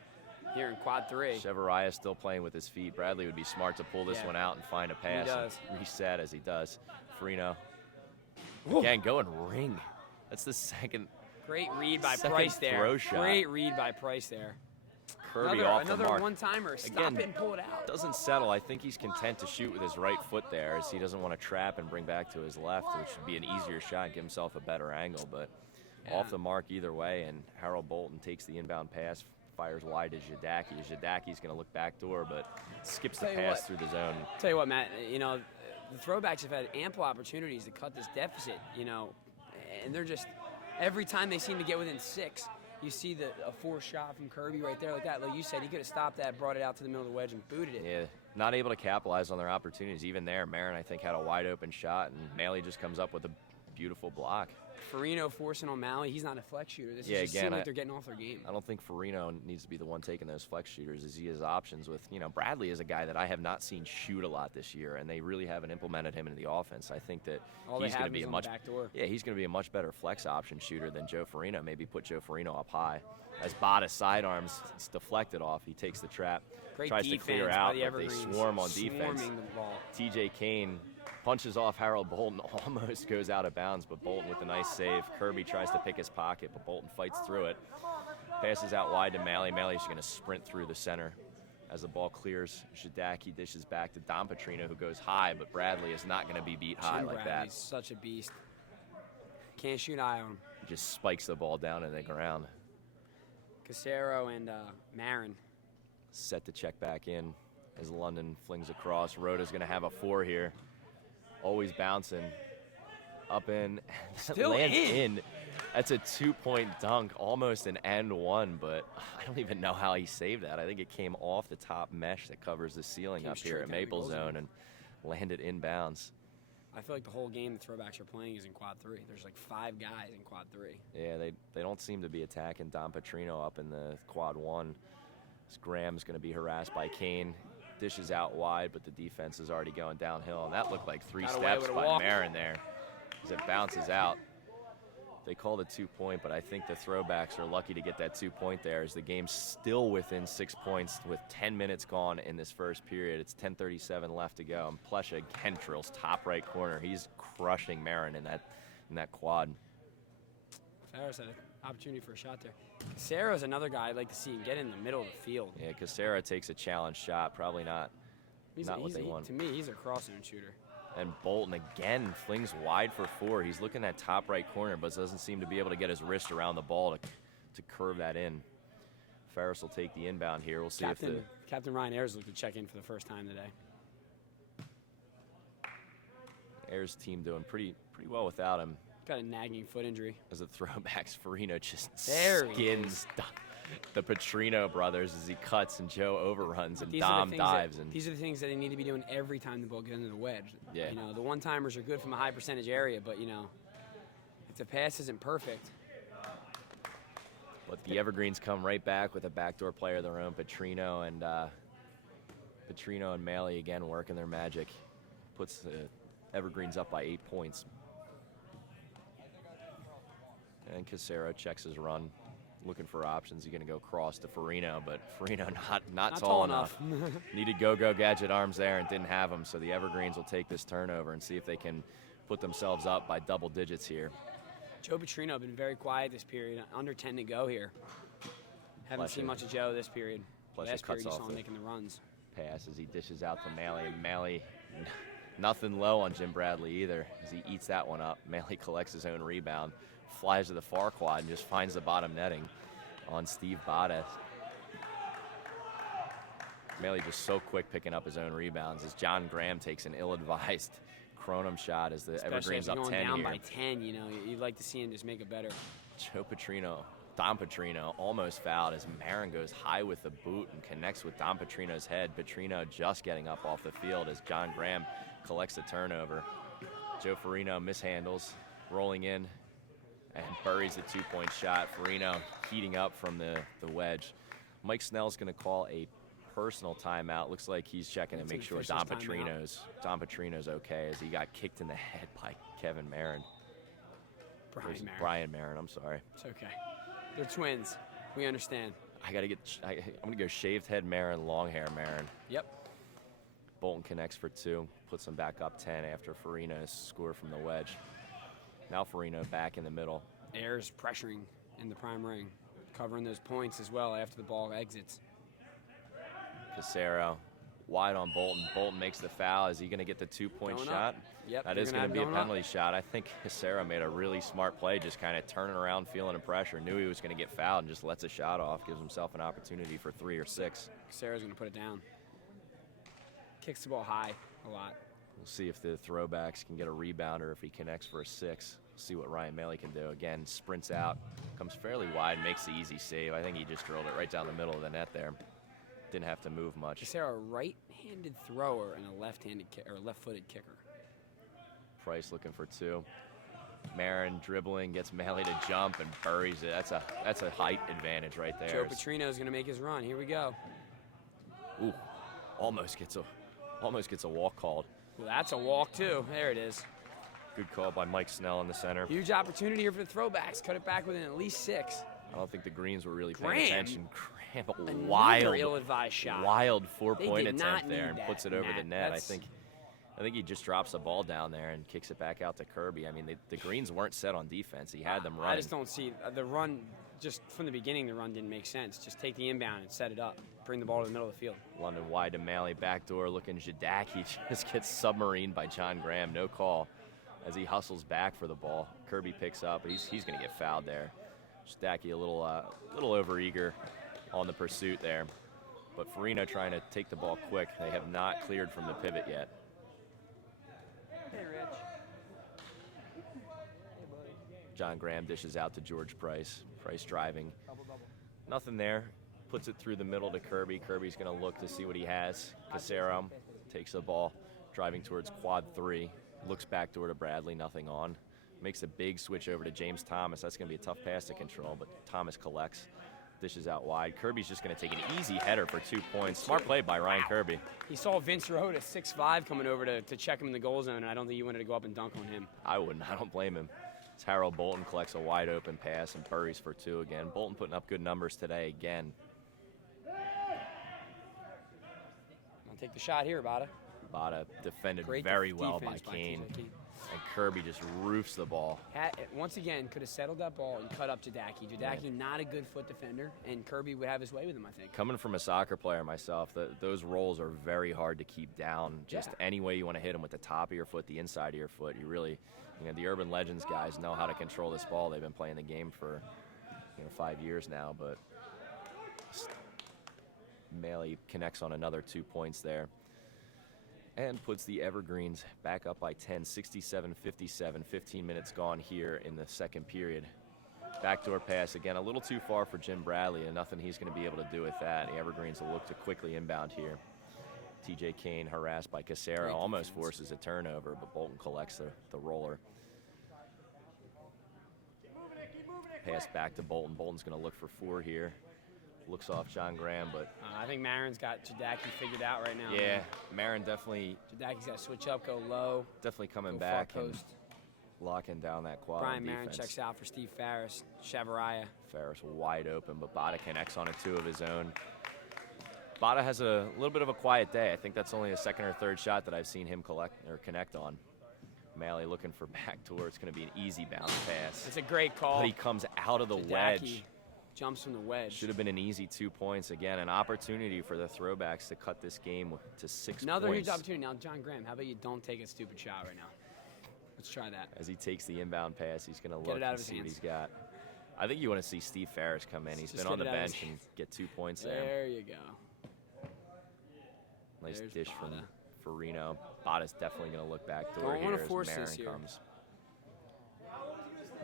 here in quad 3. Chevarria still playing with his feet. Bradley would be smart to pull this one out and find a pass. He does. And reset as he does. Farino. Again, go and ring. That's the second. Great read by Price there. Throw shot. Great read by Price there. Kirby off the another mark. one-timer. Stop it and pull it out. Doesn't settle. I think he's content to shoot with his right foot there, as he doesn't want to trap and bring back to his left, which would be an easier shot, give himself a better angle. But off the mark either way, and Harold Bolton takes the inbound pass, fires wide to Jadaki. Jadaki's going to look backdoor, but skips the pass through the zone. Tell you what, Matt, you know, the Throwbacks have had ample opportunities to cut this deficit, you know, and they're just, every time they seem to get within 6, you see a forced shot from Kirby right there like that. Like you said, he could have stopped that, brought it out to the middle of the wedge, and booted it. Yeah, not able to capitalize on their opportunities. Even there, Marin, I think, had a wide open shot, and Maley just comes up with a beautiful block. Farino forcing O'Malley. He's not a flex shooter. This Yeah, is just again, seem like they're getting off their game. I don't think Farino needs to be the one taking those flex shooters, as he has options with, you know, Bradley is a guy that I have not seen shoot a lot this year, and they really haven't implemented him into the offense. I think that he's going to be he's going to be a much better flex option shooter than Joe Farino. Maybe put Joe Farino up high. As Bada sidearms, it's deflected off. He takes the trap, tries to clear out, but they swarm on defense. TJ Kane punches off Harold Bolton, almost goes out of bounds, but Bolton with a nice save. Kirby tries to pick his pocket, but Bolton fights through it. Passes out wide to Maley. Maley's going to sprint through the center. As the ball clears, Jadaki dishes back to Don Petrino, who goes high, but Bradley is not going to be beat high like that. He's such a beast. Can't shoot eye on him. He just spikes the ball down in the ground. Casero and Marin. Set to check back in as London flings across. Rhoda's going to have a 4 here. Always bouncing. Up in. Still lands in. That's a 2-point dunk, almost an and one, but I don't even know how he saved that. I think it came off the top mesh that covers the ceiling up here at Maple Zone and landed inbounds. I feel like the whole game the Throwbacks are playing is in quad 3. There's like 5 guys in quad 3. Yeah, they don't seem to be attacking Don Petrino up in the quad 1. Graham's going to be harassed by Kane. Dishes out wide, but the defense is already going downhill, and that looked like 3 steps by Marin there as it bounces out. They called a 2-point, but I think the Throwbacks are lucky to get that 2-point there, as the game's still within 6 points with 10 minutes gone in this first period. It's 10:37 left to go, and Plesha again drills top right corner. He's crushing Marin in that quad. Ferris had an opportunity for a shot there. Casero's another guy I'd like to see him get in the middle of the field. Yeah, Casera takes a challenge shot, probably not what they want. To me, he's a cross-zone shooter. And Bolton again flings wide for 4. He's looking at top right corner, but doesn't seem to be able to get his wrist around the ball to curve that in. Ferris will take the inbound here. We'll see if Captain Ryan Ayers looked to check in for the first time today. Ayers' team doing pretty well without him. Got a nagging foot injury. As a Throwbacks, Farino just skins the Petrino brothers as he cuts and Joe overruns and Dom dives. These are the things that they need to be doing every time the ball gets into the wedge. Yeah. You know, the one-timers are good from a high percentage area, but, you know, if the pass isn't perfect. But the Evergreens come right back with a backdoor player of their own, Petrino and Maley again working their magic. Puts the Evergreens up by 8 points. And Casero checks his run, looking for options. He's going to go cross to Farino, but Farino not tall enough. Needed go-go gadget arms there and didn't have them, so the Evergreens will take this turnover and see if they can put themselves up by double digits here. Joe Petrino been very quiet this period, under 10 to go here. Haven't seen much of Joe this period. Last period you saw him making the runs. Pass as he dishes out to Maley. Maley, nothing low on Jim Bradley either as he eats that one up. Maley collects his own rebound. Flies to the far quad and just finds the bottom netting on Steve Bada. Maley just so quick picking up his own rebounds as John Graham takes an ill-advised Kronum shot as the Evergreens up 10 down here. By 10, you know, you'd like to see him just make it better. Joe Petrino Don Petrino almost fouled as Marin goes high with the boot and connects with Don Petrino's head. Petrino just getting up off the field as John Graham collects the turnover. Joe Farino mishandles, rolling in, and buries the two-point shot. Farino heating up from the wedge. Mike Snell's going to call a personal timeout. Looks like he's checking to make sure Don Petrino's okay, as he got kicked in the head by Kevin Marin. Brian Marin, I'm sorry. It's okay. They're twins. We understand. I'm going to go shaved head Marin, long hair Marin. Yep. Bolton connects for 2, puts them back up 10 after Farino's score from the wedge. Now Farino back in the middle. Ayers pressuring in the prime ring, covering those points as well after the ball exits. Casero wide on Bolton. Bolton makes the foul. Is he going to get the 2-point shot? Yep. That is going to be a penalty shot. I think Casero made a really smart play, just kind of turning around, feeling the pressure. Knew he was going to get fouled and just lets a shot off. Gives himself an opportunity for 3 or 6. Casero's going to put it down. Kicks the ball high a lot. We'll see if the Throwbacks can get a rebound or if he connects for a 6. See what Ryan Maley can do. Again, sprints out, comes fairly wide, makes the easy save. I think he just drilled it right down the middle of the net there. Didn't have to move much. Casero, right-handed thrower and a left-handed or left-footed kicker. Price looking for 2. Marin dribbling, gets Maley to jump and buries it. That's a height advantage right there. Joe Petrino's going to make his run. Here we go. Ooh, almost gets a walk called. Well, that's a walk too. There it is. Good call by Mike Snell in the center. Huge opportunity here for the Throwbacks. Cut it back within at least 6. I don't think the Greens were really paying attention. Graham, another ill-advised shot. Wild 4-point attempt there and that, puts it over the net. I think he just drops the ball down there and kicks it back out to Kirby. I mean, the Greens weren't set on defense. He had them running. I just don't see the run. Just from the beginning, the run didn't make sense. Just take the inbound and set it up. Bring the ball to the middle of the field. London wide to Maley, backdoor looking Jadaki just gets submarined by John Graham. No call as he hustles back for the ball. Kirby picks up, but he's going to get fouled there. Jadaki a little overeager on the pursuit there. But Farino trying to take the ball quick. They have not cleared from the pivot yet. Hey, Rich. John Graham dishes out to George Price. Price driving. Nothing there. Puts it through the middle to Kirby. Kirby's going to look to see what he has. Casero takes the ball, driving towards quad 3. Looks backdoor to Bradley, nothing on. Makes a big switch over to James Thomas. That's going to be a tough pass to control, but Thomas collects. Dishes out wide. Kirby's just going to take an easy header for 2 points. Smart play by Ryan Kirby. He saw Vince Rhoda, 6'5", coming over to check him in the goal zone, and I don't think he wanted to go up and dunk on him. I wouldn't. I don't blame him. It's Harold Bolton collects a wide open pass and buries for 2 again. Bolton putting up good numbers today again. I'll take the shot here, Bada. Bada defended Great very well by defense Kane. TJ Kane. And Kirby just roofs the ball. Once again, could have settled that ball and cut up Jadaki. Jadaki, not a good foot defender, and Kirby would have his way with him, I think. Coming from a soccer player myself, those rolls are very hard to keep down. Just any way you want to hit them, with the top of your foot, the inside of your foot. You really, the Urban Legends guys know how to control this ball. They've been playing the game for 5 years now, but Maley connects on another 2 points there. And puts the Evergreens back up by 10, 67-57, 15 minutes gone here in the second period. Backdoor pass, again, a little too far for Jim Bradley, and nothing he's going to be able to do with that. The Evergreens will look to quickly inbound here. TJ Kane harassed by Casero, almost forces a turnover, but Bolton collects the roller. Pass back to Bolton. Bolton's going to look for 4 here. Looks off John Graham, but I think Marin's got Jadaki figured out right now. Yeah, Marin definitely. Jadaki's got to switch up, go low. Definitely coming go back far and post. Locking down that quad. Brian Marin checks out for Steve Farris. Chavarria. Farris wide open, but Bada connects on a 2 of his own. Bada has a little bit of a quiet day. I think that's only a second or third shot that I've seen him connect on. Maley looking for backdoor. It's going to be an easy bounce pass. It's a great call. But he comes out of the wedge. Jumps from the wedge. Should have been an easy 2 points. Again, an opportunity for the Throwbacks to cut this game to 6 Another points. huge opportunity. Now, John Graham, how about you don't take a stupid shot right now? Let's try that. As he takes the inbound pass, he's going to look it out and of see his what hands. he's got. I think you want to see Steve Farris come in. He's been on the bench and get 2 points there. There you go. Nice There's dish Bada. from Farino. Bada's definitely going to look back door Don't here wanna as force Marin this here. comes.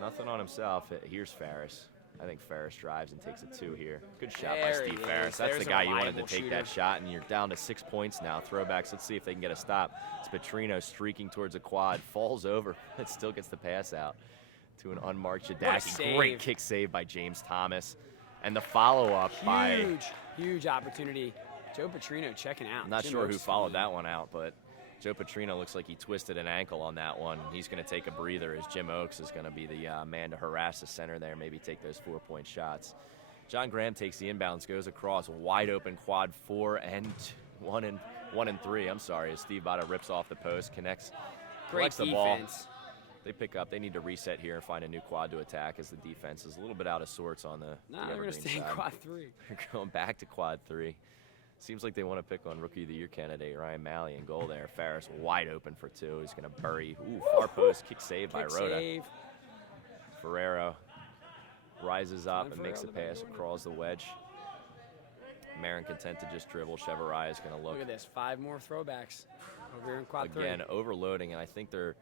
Nothing on himself. Here's Farris. I think Ferris drives and takes a 2 here. Good shot by There Steve he Ferris. is. That's There's the a guy you wanted to reliable take shooter. that shot, and you're down to 6 points now. Throwbacks, let's see if they can get a stop. It's Petrino streaking towards a quad, falls over, but still gets the pass out to an unmarked Jadaki. Great kick save by James Thomas. And the follow-up by... Huge opportunity. Joe Petrino checking out. I'm not Jim sure Oaks who followed that one out, but Joe Petrino looks like he twisted an ankle on that one. He's going to take a breather as Jim Oaks is going to be the man to harass the center there, maybe take those 4-point shots. John Graham takes the inbounds, goes across, wide open quad 4 and 1 and 3. I'm sorry, as Steve Bada rips off the post, collects the ball. They pick up. They need to reset here and find a new quad to attack as the defense is a little bit out of sorts on the they're going to stay in quad 3. They're going back to quad 3. Seems like they want to pick on Rookie of the Year candidate Ryan Malley in goal there. Ferris wide open for 2. He's going to bury. Ooh, far post kick save by Rhoda. Ferrero rises up and makes a pass across the wedge. Marin content to just dribble. Chevrolet is going to look. Look at this. 5 more throwbacks over here in quad 3. Again, overloading, and I think they're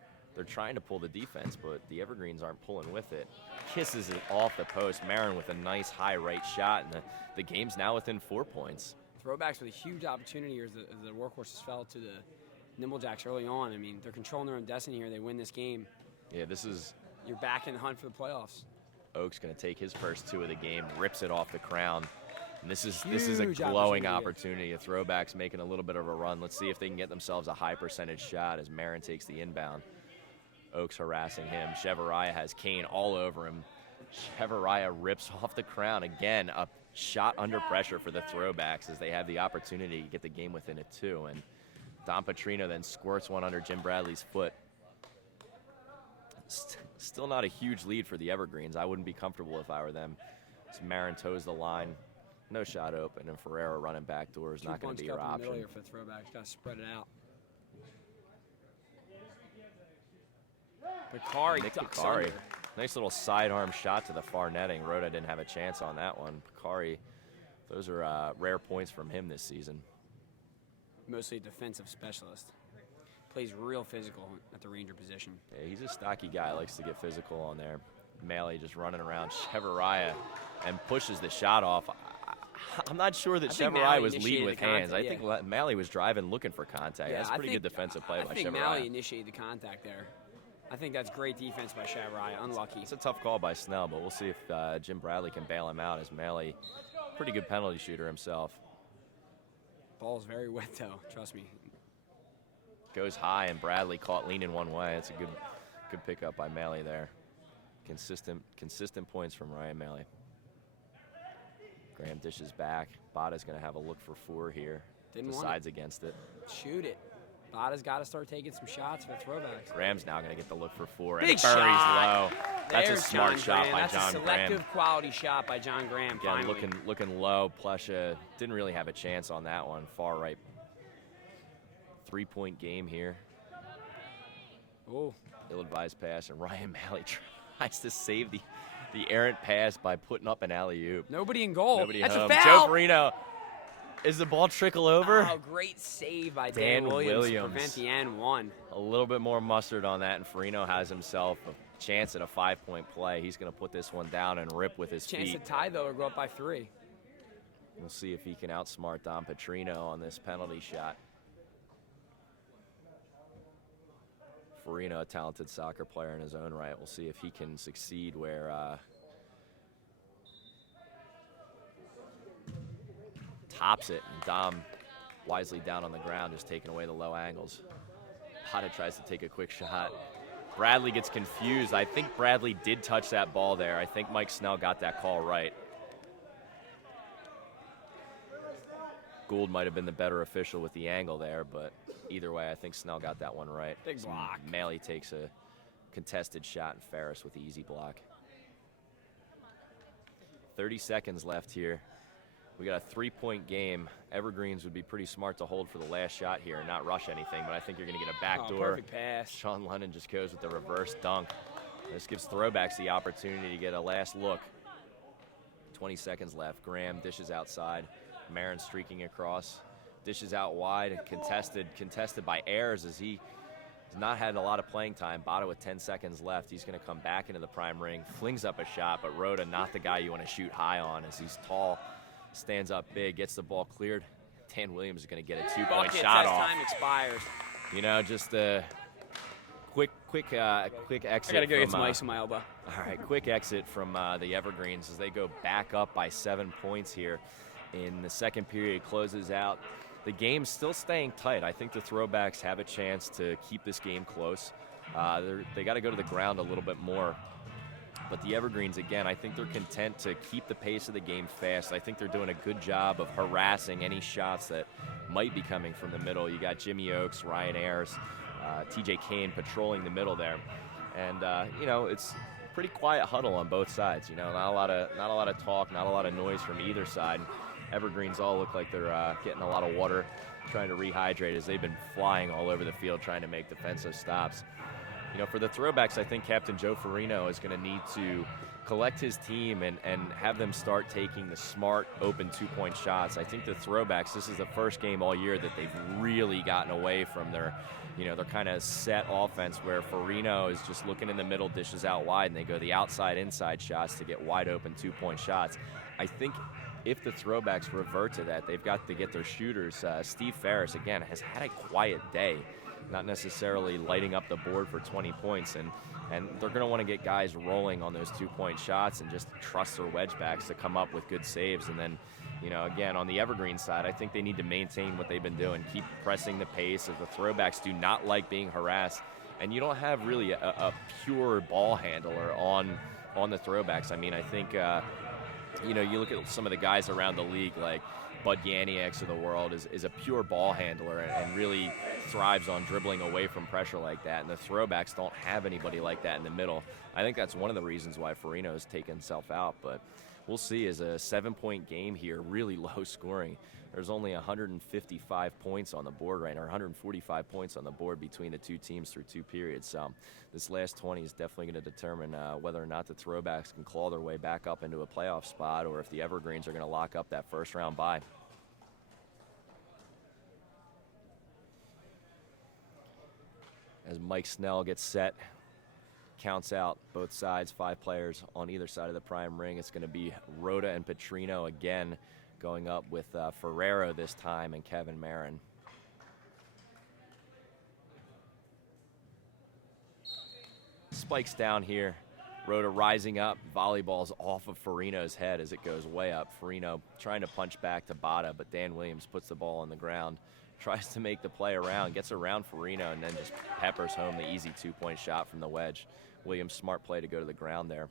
trying to pull the defense, but the Evergreens aren't pulling with it. Kisses it off the post. Marin with a nice high right shot, and the game's now within 4 points. Throwbacks with a huge opportunity as the workhorses fell to the Nimble Jacks early on. I mean, they're controlling their own destiny here. They win this game. Yeah, this is... You're back in the hunt for the playoffs. Oaks going to take his first 2 of the game, rips it off the crown. And this is a glowing opportunity. The Throwbacks making a little bit of a run. Let's see if they can get themselves a high percentage shot as Marin takes the inbound. Oaks harassing him. Chevrolet has Kane all over him. Chevrolet rips off the crown. Again, a shot under pressure for the Throwbacks as they have the opportunity to get the game within a 2. And Don Petrino then squirts one under Jim Bradley's foot. Still not a huge lead for the Evergreens. I wouldn't be comfortable if I were them. As Marin toes the line. No shot open, and Ferrero running back door is not going to be your option. Here for the Throwbacks. Got to spread it out. Bakari. Nice little sidearm shot to the far netting. Rhoda didn't have a chance on that one. Bakari, those are rare points from him this season. Mostly a defensive specialist. Plays real physical at the Ranger position. Yeah, he's a stocky guy. Likes to get physical on there. Maley just running around Chevrolet and pushes the shot off. I'm not sure that Chevrolet was leading with hands. I think Maley was driving looking for contact. That's pretty good defensive play by Chevrolet. I think Maley initiated the contact there. I think that's great defense by Chevrolet. Unlucky. It's a tough call by Snell, but we'll see if Jim Bradley can bail him out as Maley, pretty good penalty shooter himself. Ball's very wet, though. Trust me. Goes high, and Bradley caught leaning one way. It's a good pickup by Maley there. Consistent points from Ryan Maley. Graham dishes back. Bada's going to have a look for 4 here. Decides against it. Shoot it. Bada's got to start taking some shots for Throwbacks. Graham's now going to get the look for 4. Big and buries shot. Low. That's a smart shot by John Graham. That's a selective quality shot by John Graham. Again, looking low. Plesha didn't really have a chance on that one. Far right. 3-point game here. Oh. Ill-advised pass, and Ryan Maley tries to save the errant pass by putting up an alley-oop. Nobody in goal. That's home. a foul. Joe Farino. Is the ball trickle over? Oh, great save by Dan Williams to prevent the N1. A little bit more mustard on that, and Farino has himself a chance at a 5-point play. He's going to put this one down and rip with his feet. Chance to tie, though, or go up by 3. We'll see if he can outsmart Don Petrino on this penalty shot. Farino, a talented soccer player in his own right. We'll see if he can succeed where tops it, and Dom wisely down on the ground, just taking away the low angles. Pata tries to take a quick shot. Bradley gets confused. I think Bradley did touch that ball there. I think Mike Snell got that call right. Gould might have been the better official with the angle there, but either way, I think Snell got that one right. Big block. Maley takes a contested shot, and Ferris with the easy block. 30 seconds left here. We got a 3-point game. Evergreens would be pretty smart to hold for the last shot here and not rush anything, but I think you're going to get a backdoor. Perfect pass. Sean Lennon just goes with the reverse dunk. This gives Throwbacks the opportunity to get a last look. 20 seconds left. Graham dishes outside. Marin streaking across. Dishes out wide and contested by Ayers as not had a lot of playing time. Bada with 10 seconds left. He's going to come back into the prime ring, flings up a shot, but Rhoda, not the guy you want to shoot high on, as he's tall, stands up big, gets the ball cleared. Dan Williams is going to get a 2-point shot off. Time expires. You know, just a quick exit. I gotta go get some ice on my elbow. All right, quick exit from the Evergreens as they go back up by 7 points here in the second period. Closes out. The game's still staying tight. I think the Throwbacks have a chance to keep this game close. They got to go to the ground a little bit more. But the Evergreens, again, I think they're content to keep the pace of the game fast. I think they're doing a good job of harassing any shots that might be coming from the middle. You got Jimmy Oakes, Ryan Ayers, TJ Kane patrolling the middle there. And, you know, it's a pretty quiet huddle on both sides. You know, not a lot of talk, not a lot of noise from either side. Evergreens all look like they're getting a lot of water, trying to rehydrate as they've been flying all over the field trying to make defensive stops. You know, for the Throwbacks, I think Captain Joe Farino is going to need to collect his team and have them start taking the smart, open 2-point shots. I think the Throwbacks, this is the first game all year that they've really gotten away from their, you know, their kind of set offense where Farino is just looking in the middle, dishes out wide, and they go the outside-inside shots to get wide open 2-point shots. I think if the Throwbacks revert to that, they've got to get their shooters. Steve Ferris, again, has had a quiet day, not necessarily lighting up the board for 20 points. And they're going to want to get guys rolling on those 2-point shots and just trust their wedge backs to come up with good saves. And then, you know, again, on the Evergreen side, I think they need to maintain what they've been doing, keep pressing the pace. If the Throwbacks do not like being harassed, and you don't have really a pure ball handler on the Throwbacks. I mean, I think, you know, you look at some of the guys around the league, like Bud Ganiaks of the world is a pure ball handler and really thrives on dribbling away from pressure like that. And the Throwbacks don't have anybody like that in the middle. I think that's one of the reasons why Farino's taken himself out. But we'll see. As a 7-point game here, really low scoring. There's only 155 points on the board right now, 145 points on the board between the two teams through 2 periods. So this last 20 is definitely going to determine whether or not the Throwbacks can claw their way back up into a playoff spot, or if the Evergreens are going to lock up that first-round bye. As Mike Snell gets set, counts out both sides, 5 players on either side of the prime ring. It's going to be Rhoda and Petrino again, going up with Ferrero this time and Kevin Marin. Spikes down here. Rhoda rising up. Volleyball's off of Farino's head as it goes way up. Farino trying to punch back to Bada, but Dan Williams puts the ball on the ground. Tries to make the play around, gets around Farino, and then just peppers home the easy 2-point shot from the wedge. Williams, smart play to go to the ground there.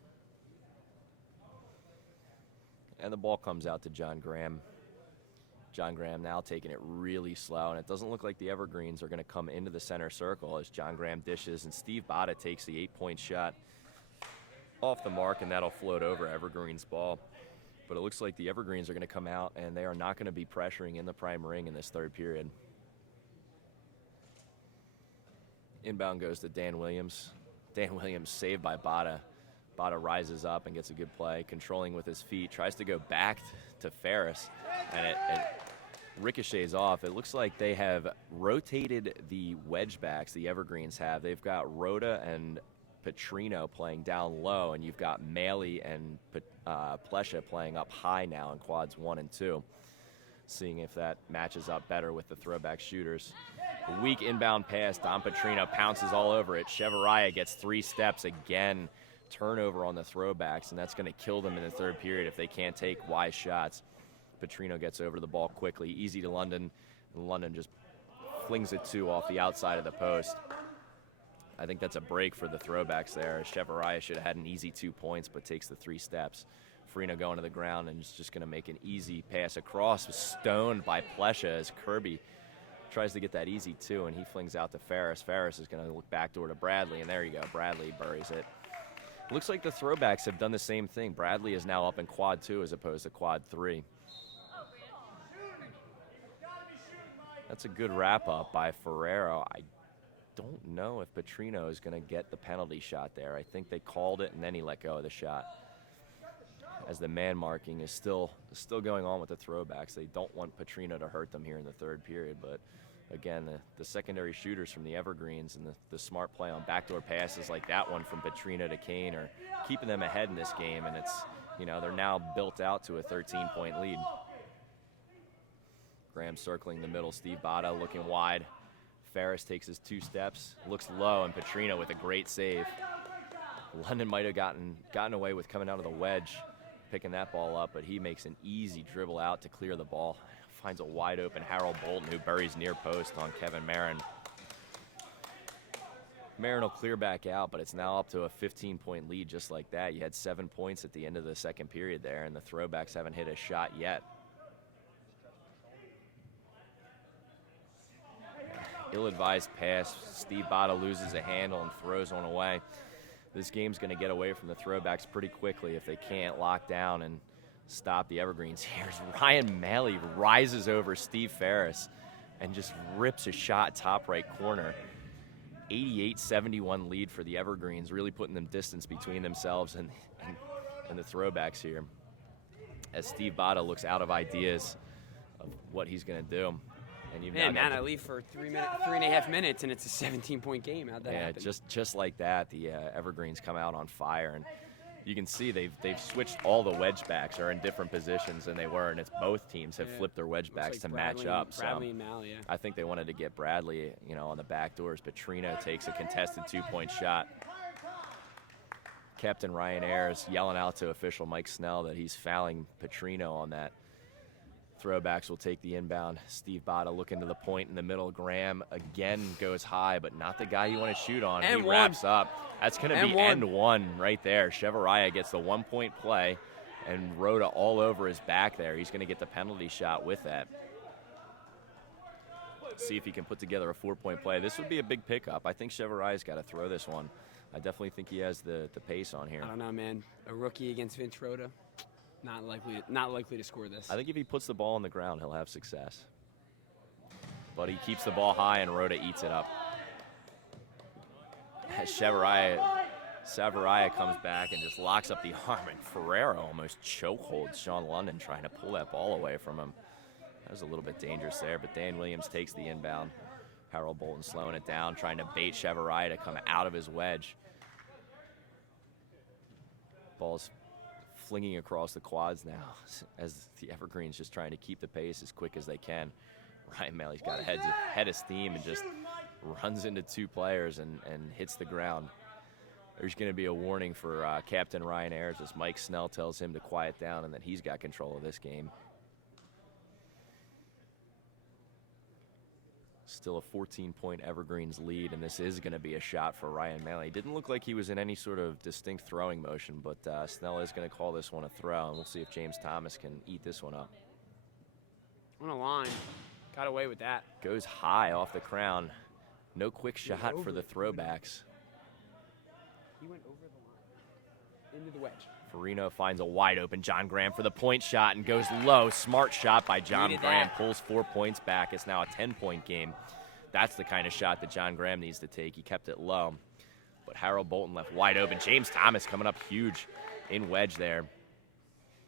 And the ball comes out to John Graham. John Graham now taking it really slow, and it doesn't look like the Evergreens are going to come into the center circle as John Graham dishes, and Steve Bada takes the 8-point shot off the mark, and that'll float over Evergreen's ball. But it looks like the Evergreens are going to come out, and they are not going to be pressuring in the prime ring in this 3rd period. Inbound goes to Dan Williams. Dan Williams saved by Bada. Bada rises up and gets a good play, controlling with his feet, tries to go back to Ferris, and it ricochets off. It looks like they have rotated the wedge backs, the Evergreens have. They've got Rhoda and Petrino playing down low, and you've got Maley and Plesha playing up high now in quads 1 and 2. Seeing if that matches up better with the Throwback shooters. A weak inbound pass. Don Petrino pounces all over it. Chevaraya gets 3 steps again. Turnover on the Throwbacks, and that's going to kill them in the 3rd period if they can't take wise shots. Petrino gets over the ball quickly. Easy to London. And London just flings it 2 off the outside of the post. I think that's a break for the Throwbacks there. Chevaraya should have had an easy 2 points, but takes the 3 steps. Farino going to the ground and is just going to make an easy pass across. Stoned by Plesha as Kirby tries to get that easy 2, and he flings out to Ferris. Ferris is going to look backdoor to Bradley, and there you go. Bradley buries it. Looks like the Throwbacks have done the same thing. Bradley is now up in quad 2 as opposed to quad 3. That's a good wrap-up by Ferrero. I don't know if Petrino is going to get the penalty shot there. I think they called it, and then he let go of the shot. As the man marking is still going on with the Throwbacks. They don't want Petrino to hurt them here in the 3rd period, but Again, the secondary shooters from the Evergreens and the smart play on backdoor passes like that one from Petrino to Kane are keeping them ahead in this game, and it's, you know, they're now built out to a 13-point lead. Graham circling the middle, Steve Bada looking wide. Ferris takes his 2 steps, looks low, and Petrino with a great save. London might have gotten away with coming out of the wedge, picking that ball up, but he makes an easy dribble out to clear the ball. Finds a wide open Harold Bolton who buries near post on Kevin Marin. Marin will clear back out, but it's now up to a 15-point lead just like that. You had 7 points at the end of the second period there, and the Throwbacks haven't hit a shot yet. Ill-advised pass. Steve Bada loses a handle and throws one away. This game's going to get away from the Throwbacks pretty quickly if they can't lock down and stop the Evergreens. Here's Ryan Malley rises over Steve Ferris and just rips a shot top right corner. 88-71 lead for the Evergreens, really putting them distance between themselves and the Throwbacks here. As Steve Bada looks out of ideas of what he's going to do. And I leave for 3.5 minutes, and it's a 17-point game. How'd that happen? just like that, the Evergreens come out on fire, and you can see they've switched all the wedge backs are in different positions than they were, and it's both teams have flipped their wedge backs to match up. Bradley and Mal, yeah. I think they wanted to get Bradley, you know, on the back doors. Petrino takes a contested 2-point shot. Captain Ryan Ayers yelling out to official Mike Snell that he's fouling Petrino on that. Throwbacks will take the inbound. Steve Bada looking to the point in the middle. Graham again goes high, but not the guy you want to shoot on. He wraps up. That's going to be end one right there. Chevaraya gets the 1-point play, and Rhoda all over his back there. He's going to get the penalty shot with that. See if he can put together a 4-point play. This would be a big pickup. I think Chevaraya's got to throw this one. I definitely think he has the pace on here. I don't know, man. A rookie against Vince Rhoda. Not likely to score this. I think if he puts the ball on the ground, he'll have success. But he keeps the ball high, and Rhoda eats it up. As Savaraya comes back and just locks up the arm, and Ferrero almost chokeholds Sean London trying to pull that ball away from him. That was a little bit dangerous there, but Dan Williams takes the inbound. Harold Bolton slowing it down, trying to bait Chevaraya to come out of his wedge. Ball's flinging across the quads now as the Evergreens just trying to keep the pace as quick as they can. Ryan Malley's got a head of steam and just runs into 2 players and hits the ground. There's going to be a warning for Captain Ryan Ayers as Mike Snell tells him to quiet down and that he's got control of this game. Still a 14-point Evergreens lead, and this is going to be a shot for Ryan Malley. Didn't look like he was in any sort of distinct throwing motion, but Snell is going to call this one a throw, and we'll see if James Thomas can eat this one up. On a line. Got away with that. Goes high off the crown. No quick shot for the Throwbacks. He went over the line. Into the wedge. Farino finds a wide open John Graham for the point shot and goes low. Smart shot by John Graham. Pulls 4 points back. It's now a 10-point game. That's the kind of shot that John Graham needs to take. He kept it low. But Harold Bolton left wide open. James Thomas coming up huge in wedge there.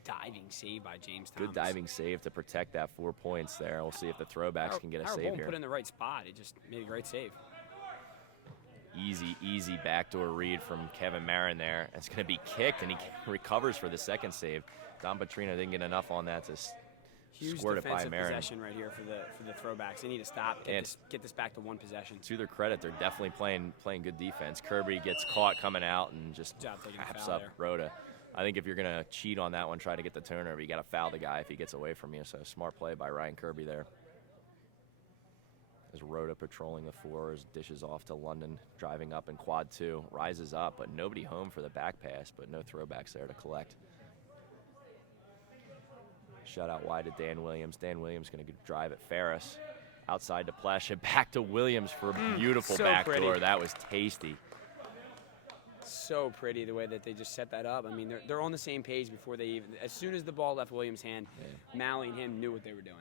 Diving save by James Thomas. Good diving save to protect that 4 points there. We'll see if the Throwbacks can get a save Bolton here. Put in the right spot. It just made a great save. Easy backdoor read from Kevin Marin there. It's going to be kicked, and he recovers for the second save. Don Petrino didn't get enough on that to squirt it by Marin. Huge defensive possession right here for the Throwbacks. They need to stop. Get this back to 1 possession. To their credit, they're definitely playing good defense. Kirby gets caught coming out and just wraps up Rhoda. I think if you're going to cheat on that one, try to get the turnover, you got to foul the guy if he gets away from you. So smart play by Ryan Kirby there. As Rhoda patrolling the floors, dishes off to London, driving up in quad 2, rises up, but nobody home for the back pass, but no Throwbacks there to collect. Shut out wide to Dan Williams. Dan Williams going to drive at Ferris. Outside to Plesha, back to Williams for a beautiful backdoor. That was tasty. So pretty the way that they just set that up. I mean, they're on the same page before they even, as soon as the ball left Williams' hand, Malley and him knew what they were doing.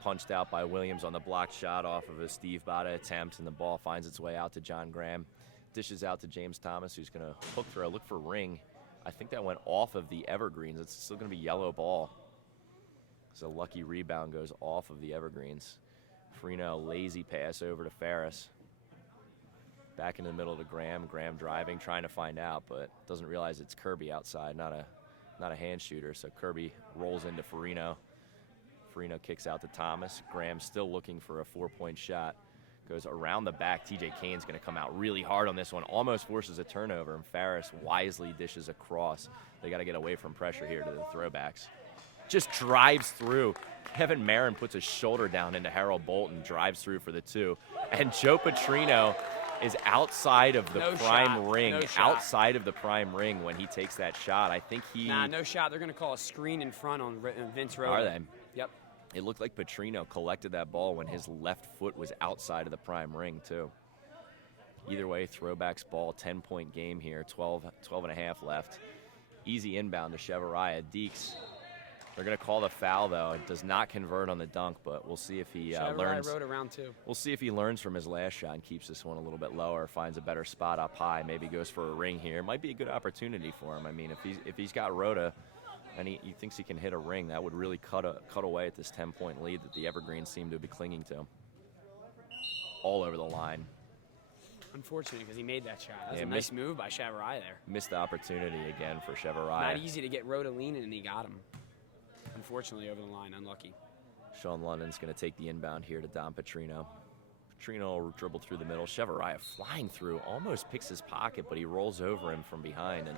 Punched out by Williams on the blocked shot off of a Steve Bada attempt, and the ball finds its way out to John Graham. Dishes out to James Thomas, who's going to hook throw, look for ring. I think that went off of the Evergreens. It's still going to be yellow ball. So lucky rebound goes off of the Evergreens. Farino, lazy pass over to Ferris. Back into the middle to Graham. Graham driving, trying to find out, but doesn't realize it's Kirby outside, not a hand shooter. So Kirby rolls into Farino. Farino kicks out to Thomas. Graham still looking for a 4-point shot. Goes around the back. TJ Kane's going to come out really hard on this one. Almost forces a turnover, and Ferris wisely dishes across. They got to get away from pressure here to the Throwbacks. Just drives through. Kevin Marin puts a shoulder down into Harold Bolton, drives through for the 2. And Joe Petrino is outside of the prime ring. Outside of the prime ring when he takes that shot. I think he... Nah, no shot. They're going to call a screen in front on Vince Rhoda. Are they? Yep. It looked like Petrino collected that ball when his left foot was outside of the prime ring, too. Either way, Throwbacks ball, 10-point game here, 12 and a half left. Easy inbound to Chevariah. Deeks. They're going to call the foul, though. It does not convert on the dunk, but we'll see if he learns. Rode around too. We'll see if he learns from his last shot and keeps this one a little bit lower, finds a better spot up high, maybe goes for a ring here. Might be a good opportunity for him. I mean, if he's got Rhoda and he thinks he can hit a ring, that would really cut away at this 10-point lead that the Evergreens seem to be clinging to. All over the line. Unfortunate because he made that shot. That was a nice move by Chevariah there. Missed the opportunity again for Chevariah. Not easy to get Rhoda leaning, and he got him. Unfortunately, over the line, unlucky. Sean London's going to take the inbound here to Don Petrino. Petrino will dribble through the middle. Chevariah flying through, almost picks his pocket, but he rolls over him from behind, and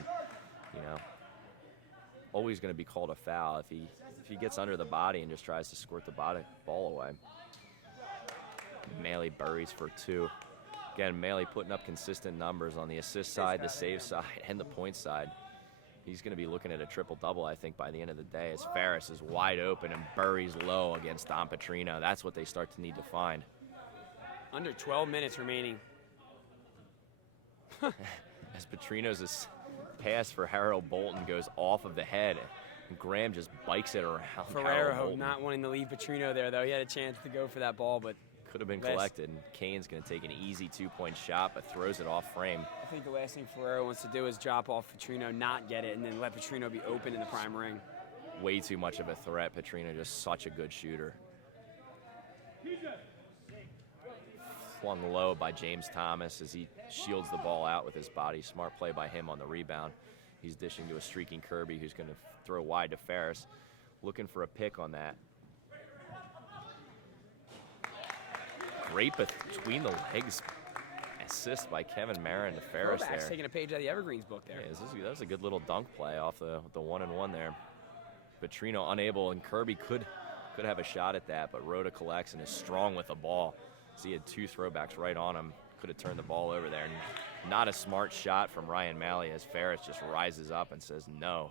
always going to be called a foul if he gets under the body and just tries to squirt the ball away. Maley buries for 2. Again, Maley putting up consistent numbers on the assist side, the save side, and the point side. He's going to be looking at a triple-double, I think, by the end of the day, as Ferris is wide open and buries low against Don Petrino. That's what they start to need to find. Under 12 minutes remaining. As Petrino's pass for Harold Bolton goes off of the head, and Graham just bikes it around. Ferrero not wanting to leave Petrino there, though. He had a chance to go for that ball, but could have been collected. And Kane's going to take an easy 2-point shot, but throws it off frame. I think the last thing Ferrero wants to do is drop off Petrino, not get it, and then let Petrino be open in the prime ring. Way too much of a threat. Petrino just such a good shooter. Flung low by James Thomas as he shields the ball out with his body. Smart play by him on the rebound. He's dishing to a streaking Kirby, who's going to throw wide to Ferris. Looking for a pick on that. Great between the legs assist by Kevin Marin to Ferris Throwbacks there. taking a page out of the Evergreens book there. Yeah, that was a good little dunk play off the 1-and-1 there. Petrino unable, and Kirby could have a shot at that, but Rhoda collects and is strong with the ball. So he had 2 Throwbacks right on him. Could have turned the ball over there. And not a smart shot from Ryan Malley as Ferris just rises up and says no.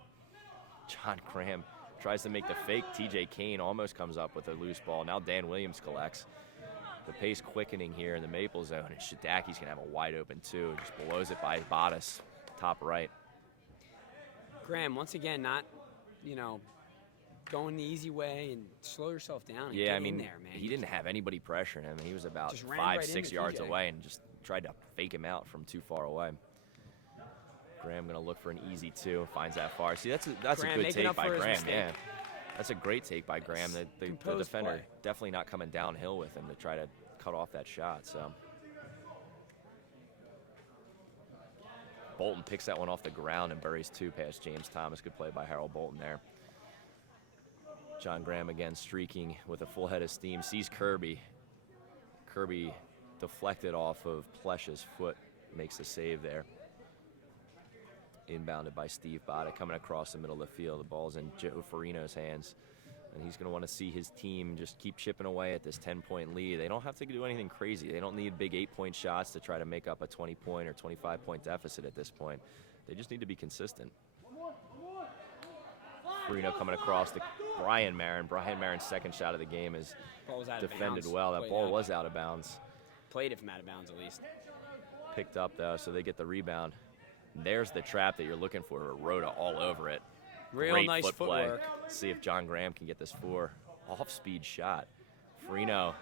John Graham tries to make the fake. TJ Kane almost comes up with a loose ball. Now Dan Williams collects. The pace quickening here in the Maple zone, and Shadaki's going to have a wide open 2. Just blows it by Bottas, top right. Graham, once again, not, going the easy way, and slow yourself down and get in there, man. He didn't have anybody pressuring him. He was about 5-6 yards away and just tried to fake him out from too far away. Graham going to look for an easy 2, finds that far. See, that's a good take by Graham, yeah. That's a great take by Graham. The defender definitely not coming downhill with him to try to cut off that shot. So Bolton picks that one off the ground and buries 2 past James Thomas. Good play by Harold Bolton there. John Graham again streaking with a full head of steam. Sees Kirby. Kirby deflected off of Plesh's foot. Makes the save there. Inbounded by Steve Botta, coming across the middle of the field. The ball's in Joe Farino's hands, and he's going to want to see his team just keep chipping away at this 10-point lead. They don't have to do anything crazy. They don't need big 8-point shots to try to make up a 20-point or 25-point deficit at this point. They just need to be consistent. Farino coming across to Brian Marin. Brian Marin's second shot of the game is defended well. That ball was out of bounds. Played it from out of bounds at least. Picked up, though, so they get the rebound. There's the trap that you're looking for. Rhoda all over it. Real nice footwork. See if John Graham can get this 4 off-speed shot. Farino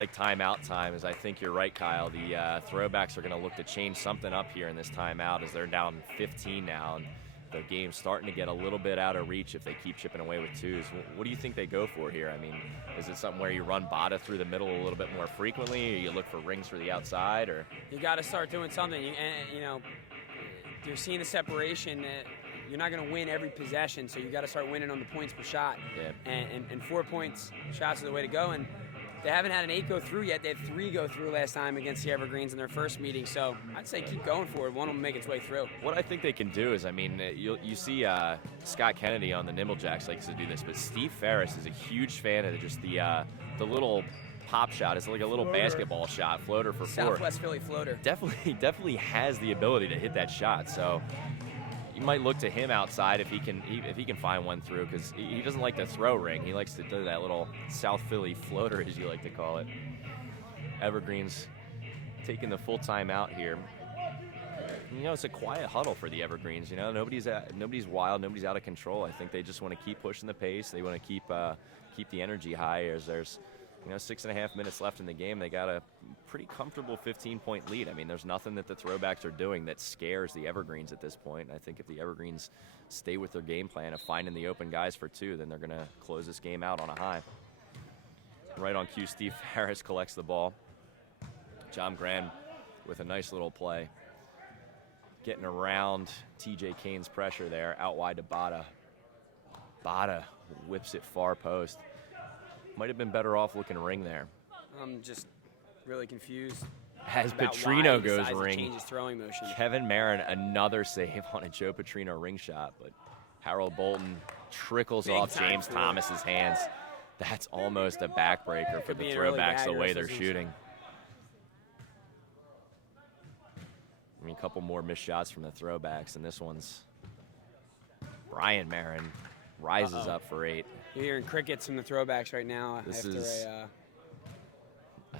like timeout time is I think you're right, Kyle. The Throwbacks are going to look to change something up here in this timeout as they're down 15 now. And the game's starting to get a little bit out of reach if they keep chipping away with twos. What do you think they go for here? I mean, is it something where you run Bada through the middle a little bit more frequently, or you look for rings for the outside? Or you got to start doing something. You know, you're seeing the separation. You're not going to win every possession, so you got to start winning on the points per shot. Yeah. And 4 points shots are the way to go. And they haven't had an 8 go through yet. They had 3 go through last time against the Evergreens in their first meeting. So I'd say keep going for it. One will make its way through. What I think they can do is, I mean, you see Scott Kennedy on the Nimble Jacks likes to do this, but Steve Ferris is a huge fan of just the little pop shot. It's like a little basketball shot, floater for 4. Southwest Philly floater. Definitely has the ability to hit that shot. So you might look to him outside if he can find one through, because he doesn't like to throw ring. He likes to do that little South Philly floater, as you like to call it. Evergreens taking the full time out here. You know, it's a quiet huddle for the Evergreens. You know, nobody's wild, nobody's out of control. I think they just want to keep pushing the pace. They want to keep the energy high as there's 6.5 minutes left in the game. They got a pretty comfortable 15-point lead. I mean, there's nothing that the Throwbacks are doing that scares the Evergreens at this point. I think if the Evergreens stay with their game plan of finding the open guys for 2, then they're going to close this game out on a high. Right on cue, Steve Harris collects the ball. John Graham with a nice little play. Getting around TJ Kane's pressure there, out wide to Bada. Bada whips it far post. Might have been better off looking ring there. I'm just really confused. As Petrino goes ring, changes throwing motion. Kevin Marin another save on a Joe Petrino ring shot, but Harold Bolton trickles off James Thomas's hands. That's almost a backbreaker for the Throwbacks, the way they're shooting. I mean, a couple more missed shots from the Throwbacks, and this one's Brian Marin rises up for 8. You're hearing crickets from the Throwbacks right now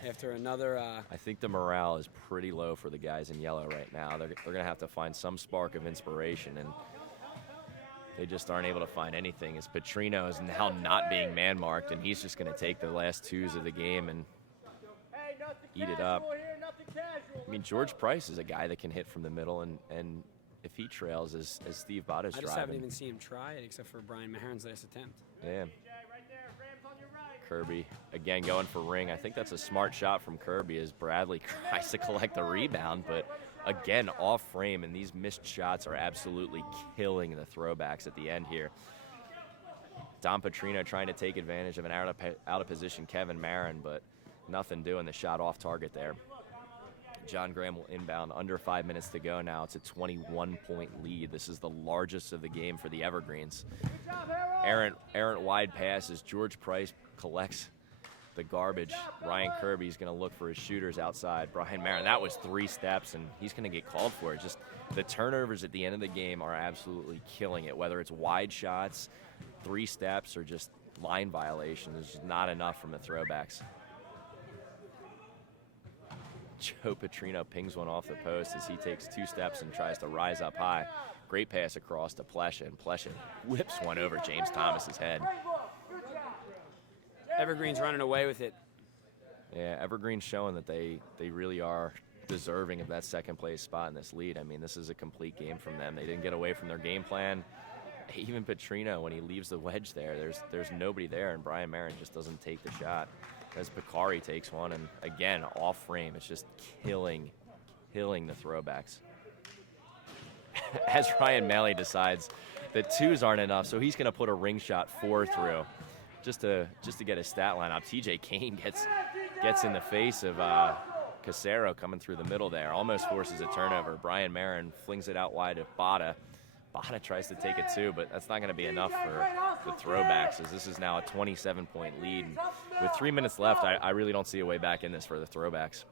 after another. I think the morale is pretty low for the guys in yellow right now. They're going to have to find some spark of inspiration, and they just aren't able to find anything. As Petrino is now not being man-marked, and he's just going to take the last 2s of the game and eat it up. I mean, George Price is a guy that can hit from the middle, and if he trails as Steve Bada's driving. I just haven't even seen him try it except for Brian Marin's last attempt. Yeah. Kirby, again, going for ring. I think that's a smart shot from Kirby as Bradley tries to collect the rebound, but again, off frame, and these missed shots are absolutely killing the Throwbacks at the end here. Don Petrino trying to take advantage of an out-of-position Kevin Marin, but nothing doing. The shot off target there. John Graham will inbound. Under 5 minutes to go now. It's a 21-point lead. This is the largest of the game for the Evergreens. Errant wide pass as George Price collects the garbage. Ryan Kirby's going to look for his shooters outside. Brian Marin, that was 3 steps, and he's going to get called for it. Just the turnovers at the end of the game are absolutely killing it, whether it's wide shots, 3 steps, or just line violations. There's just not enough from the Throwbacks. Joe Petrino pings one off the post as he takes 2 steps and tries to rise up high. Great pass across to Pleshin. Pleshin whips one over James Thomas's head. Evergreen's running away with it. Yeah, Evergreen's showing that they really are deserving of that second place spot in this lead. I mean, this is a complete game from them. They didn't get away from their game plan. Even Petrino, when he leaves the wedge there's nobody there, and Brian Marin just doesn't take the shot. As Picari takes one, and again, off frame, it's just killing the Throwbacks. As Ryan Malley decides that 2s aren't enough, so he's going to put a ring shot 4 through, just to get his stat line up. TJ Kane gets in the face of Casero coming through the middle there, almost forces a turnover. Brian Marin flings it out wide to Bada. Bada tries to take it too, but that's not going to be enough for the Throwbacks, as this is now a 27-point lead. With 3 minutes left, I really don't see a way back in this for the Throwbacks.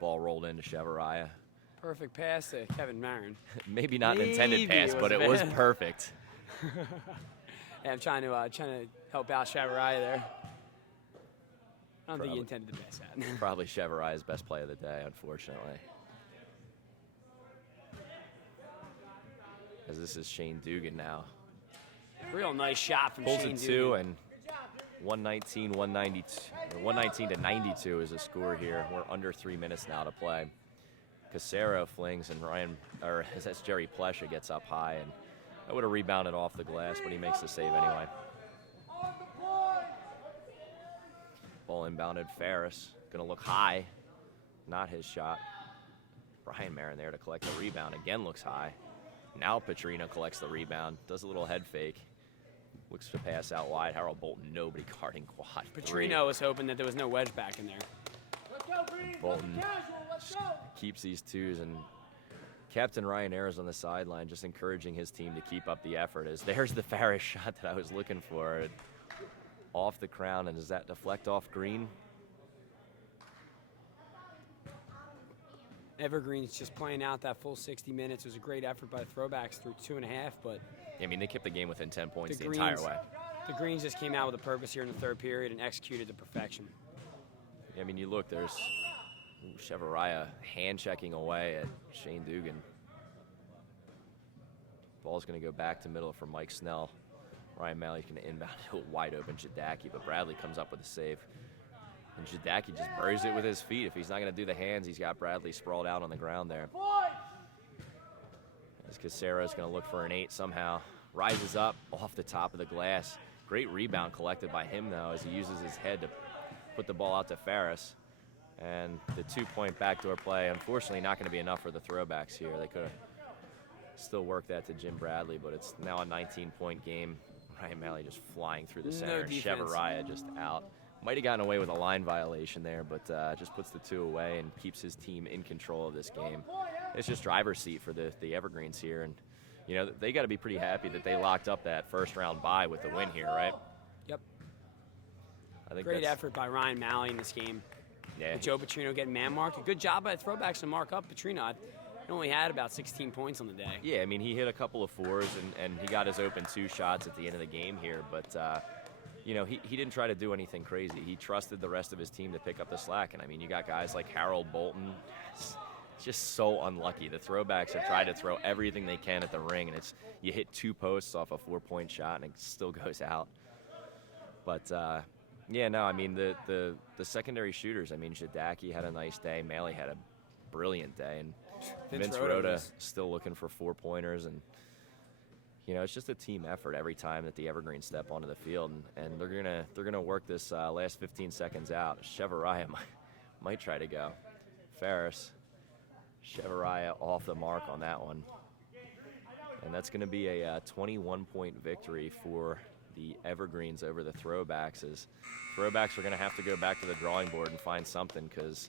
Ball rolled into Chevaraya. Perfect pass to Kevin Marin. Maybe not an intended pass, but it was perfect. Yeah, I'm trying to help out Chevaraya there. I don't think he intended to pass that. Probably Chevaraya's best play of the day, unfortunately. As this is Shane Dugan now. Real nice shot from Pulls Shane it Dugan. 2, and 119, 192, 119 to 92 is the score here. We're under 3 minutes now to play. Casero flings, and that's Jerry Plesha gets up high, and that would have rebounded off the glass, but he makes the save anyway. Ball inbounded. Ferris gonna look high, not his shot. Brian Marin there to collect the rebound. Again looks high. Now Petrino collects the rebound, does a little head fake, looks to pass out wide. Harold Bolton, nobody guarding quad. Petrino was hoping that there was no wedge back in there. Bolton keeps these twos, and Captain Ryan Ayers on the sideline just encouraging his team to keep up the effort. There's the Ferris shot that I was looking for. Off the crown, and does that deflect off Green? Evergreens just playing out that full 60 minutes. It was a great effort by the Throwbacks through 2.5, but I mean, they kept the game within 10 points the entire way. The Greens just came out with a purpose here in the third period and executed to perfection. I mean, you look, there's Chevaraya hand-checking away at Shane Dugan. Ball's going to go back to middle for Mike Snell. Ryan Malley's going to inbound to a wide-open Jadaki, but Bradley comes up with a save. And Jadaki just buries it with his feet. If he's not going to do the hands, he's got Bradley sprawled out on the ground there. As Cacero's going to look for an 8 somehow. Rises up off the top of the glass. Great rebound collected by him, though, as he uses his head to put the ball out to Ferris. And the 2-point backdoor play, unfortunately, not going to be enough for the Throwbacks here. They could have still worked that to Jim Bradley, but it's now a 19-point game. Ryan Malley just flying through the center. Chevaraya just out. Might have gotten away with a line violation there, but just puts the 2 away and keeps his team in control of this game. It's just driver's seat for the Evergreens here, and you know they got to be pretty happy that they locked up that first-round bye with the win here, right? Yep. I think great effort by Ryan Malley in this game. Yeah. With Joe Petrino getting man-marked. A good job by the Throwbacks to mark up Petrino. He only had about 16 points on the day. Yeah, I mean, he hit a couple of 4s, and he got his open 2 shots at the end of the game here. But, you know, he didn't try to do anything crazy. He trusted the rest of his team to pick up the slack. And, I mean, you got guys like Harold Bolton. It's just so unlucky. The Throwbacks have tried to throw everything they can at the ring, and it's you hit 2 posts off a 4-point shot, and it still goes out. But, yeah, no, I mean, the secondary shooters, I mean, Jadaki had a nice day. Malley had a brilliant day. And Vince Rhoda still looking for 4-pointers, and you know it's just a team effort every time that the Evergreens step onto the field, and they're gonna work this last 15 seconds out. Chevaraya might try to go. Ferris, Chevaraya off the mark on that one, and that's going to be a 21-point victory for the Evergreens over the Throwbacks. As Throwbacks are going to have to go back to the drawing board and find something because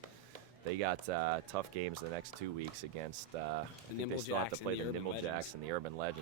they got tough games the next 2 weeks against the Nimble they still have to Jacks play and the Nimble Urban Jacks and the Urban Legends.